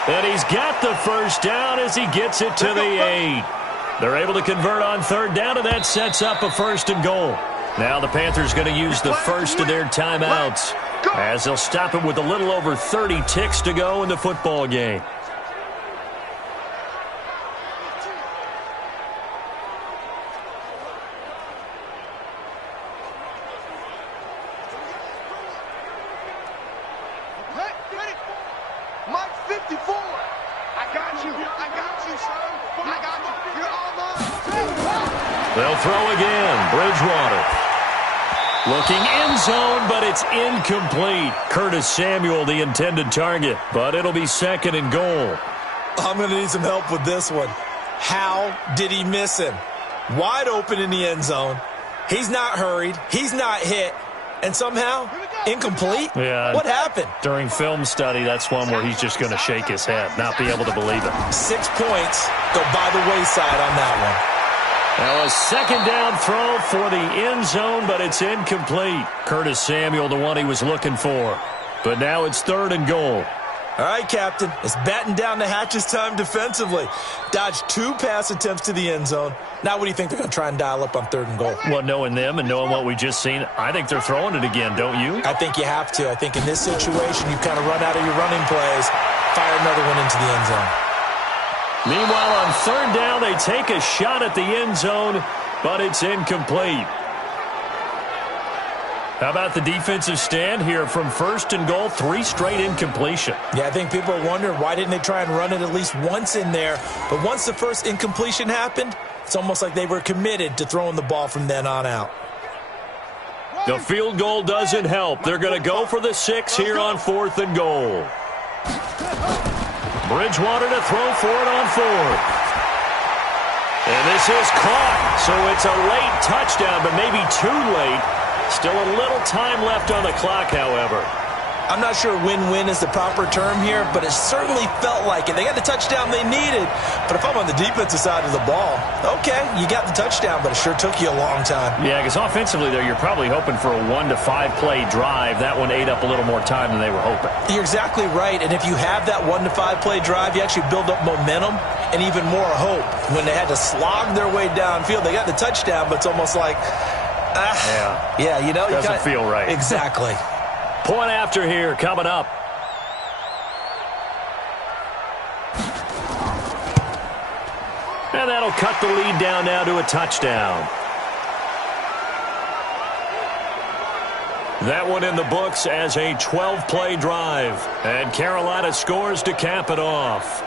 And he's got the first down as he gets it to the 8. They're able to convert on third down, and that sets up a first and goal. Now the Panthers going to use the first of their timeouts. as they'll stop it with a little over 30 ticks to go in the football game. Mike 54. I got you, son. I got you. You're all mine. They'll throw again. Bridgewater. Looking end zone, but it's incomplete. Curtis Samuel, the intended target, but it'll be 2nd and goal. I'm going to need some help with this one. How did he miss him? Wide open in the end zone. He's not hurried. He's not hit. And somehow, incomplete? Yeah. What happened? During film study, that's one where he's just going to shake his head, not be able to believe it. 6 points go by the wayside on that one. Now a 2nd down throw for the end zone, but it's incomplete. Curtis Samuel, the one he was looking for. But now it's 3rd and goal. All right, Captain. It's batten down the hatches time defensively. Dodged 2 pass attempts to the end zone. Now what do you think they're going to try and dial up on 3rd and goal? Well, knowing them and knowing what we just seen, I think they're throwing it again, don't you? I think you have to. I think in this situation, you kind of run out of your running plays, fire another one into the end zone. Meanwhile, on 3rd down, they take a shot at the end zone, but it's incomplete. How about the defensive stand here from 1st and goal, 3 straight incompletion? Yeah, I think people are wondering why didn't they try and run it at least once in there. But once the first incompletion happened, it's almost like they were committed to throwing the ball from then on out. The field goal doesn't help. They're going to go for the 6 here on 4th and goal. Bridgewater to throw for it on 4th. And this is caught. So it's a late touchdown, but maybe too late. Still a little time left on the clock, however. I'm not sure win-win is the proper term here, but it certainly felt like it. They got the touchdown they needed, but if I'm on the defensive side of the ball, okay, you got the touchdown, but it sure took you a long time. Yeah, because offensively, though, you're probably hoping for a 1 to 5 play drive. That one ate up a little more time than they were hoping. You're exactly right, and if you have that 1 to 5 play drive, you actually build up momentum and even more hope. When they had to slog their way downfield, they got the touchdown, but it's almost like, yeah, you know, doesn't feel right. Exactly. Point after here coming up. And that'll cut the lead down now to a touchdown. That one in the books as a 12-play drive. And Carolina scores to cap it off.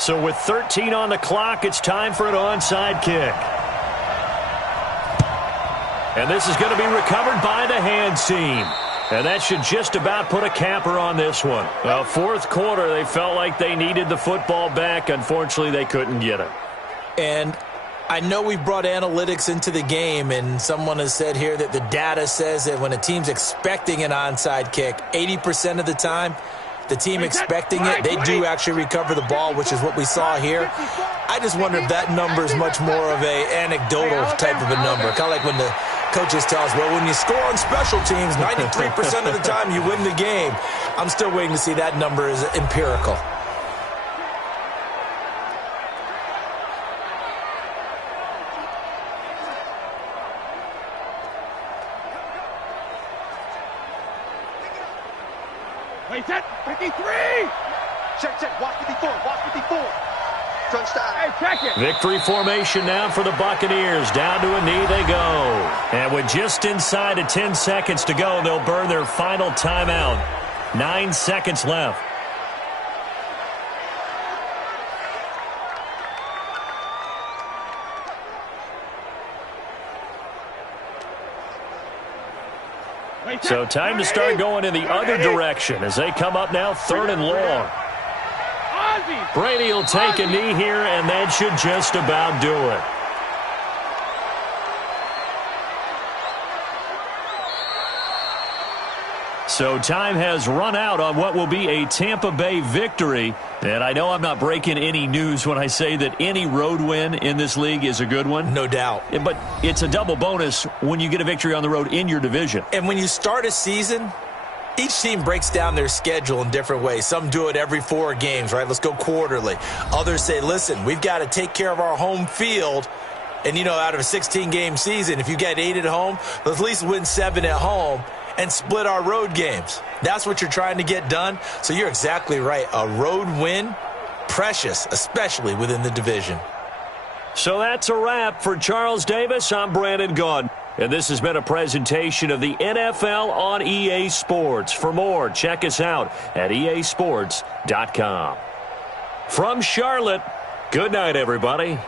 So with 13 on the clock, it's time for an onside kick. And this is going to be recovered by the hands team. And that should just about put a capper on this one. Well, 4th quarter, they felt like they needed the football back. Unfortunately, they couldn't get it. And I know we brought analytics into the game, and someone has said here that the data says that when a team's expecting an onside kick, 80% of the time, the team expecting it, they do actually recover the ball, which is what we saw here. I just wonder if that number is much more of a anecdotal type of a number. Kind of like when the coaches tell us, well, when you score on special teams, 93% of the time you win the game. I'm still waiting to see that number is empirical. Wait, set, 53! Check, watch 54, watch 54. Touchdown. Hey, check it. Victory formation now for the Buccaneers. Down to a knee they go. And with just inside of 10 seconds to go, they'll burn their final timeout. 9 seconds left. So time to start going in the other direction as they come up now 3rd and long. Brady will take a knee here, and that should just about do it. So time has run out on what will be a Tampa Bay victory. And I know I'm not breaking any news when I say that any road win in this league is a good one. No doubt. But it's a double bonus when you get a victory on the road in your division. And when you start a season, each team breaks down their schedule in different ways. Some do it every 4 games, right? Let's go quarterly. Others say, listen, we've got to take care of our home field. And, out of a 16-game season, if you get 8 at home, let's at least win 7 at home and split our road games. That's what you're trying to get done. So you're exactly right. A road win, precious, especially within the division. So that's a wrap for Charles Davis. I'm Brandon Gaudin. And this has been a presentation of the NFL on EA Sports. For more, check us out at easports.com. From Charlotte, good night, everybody.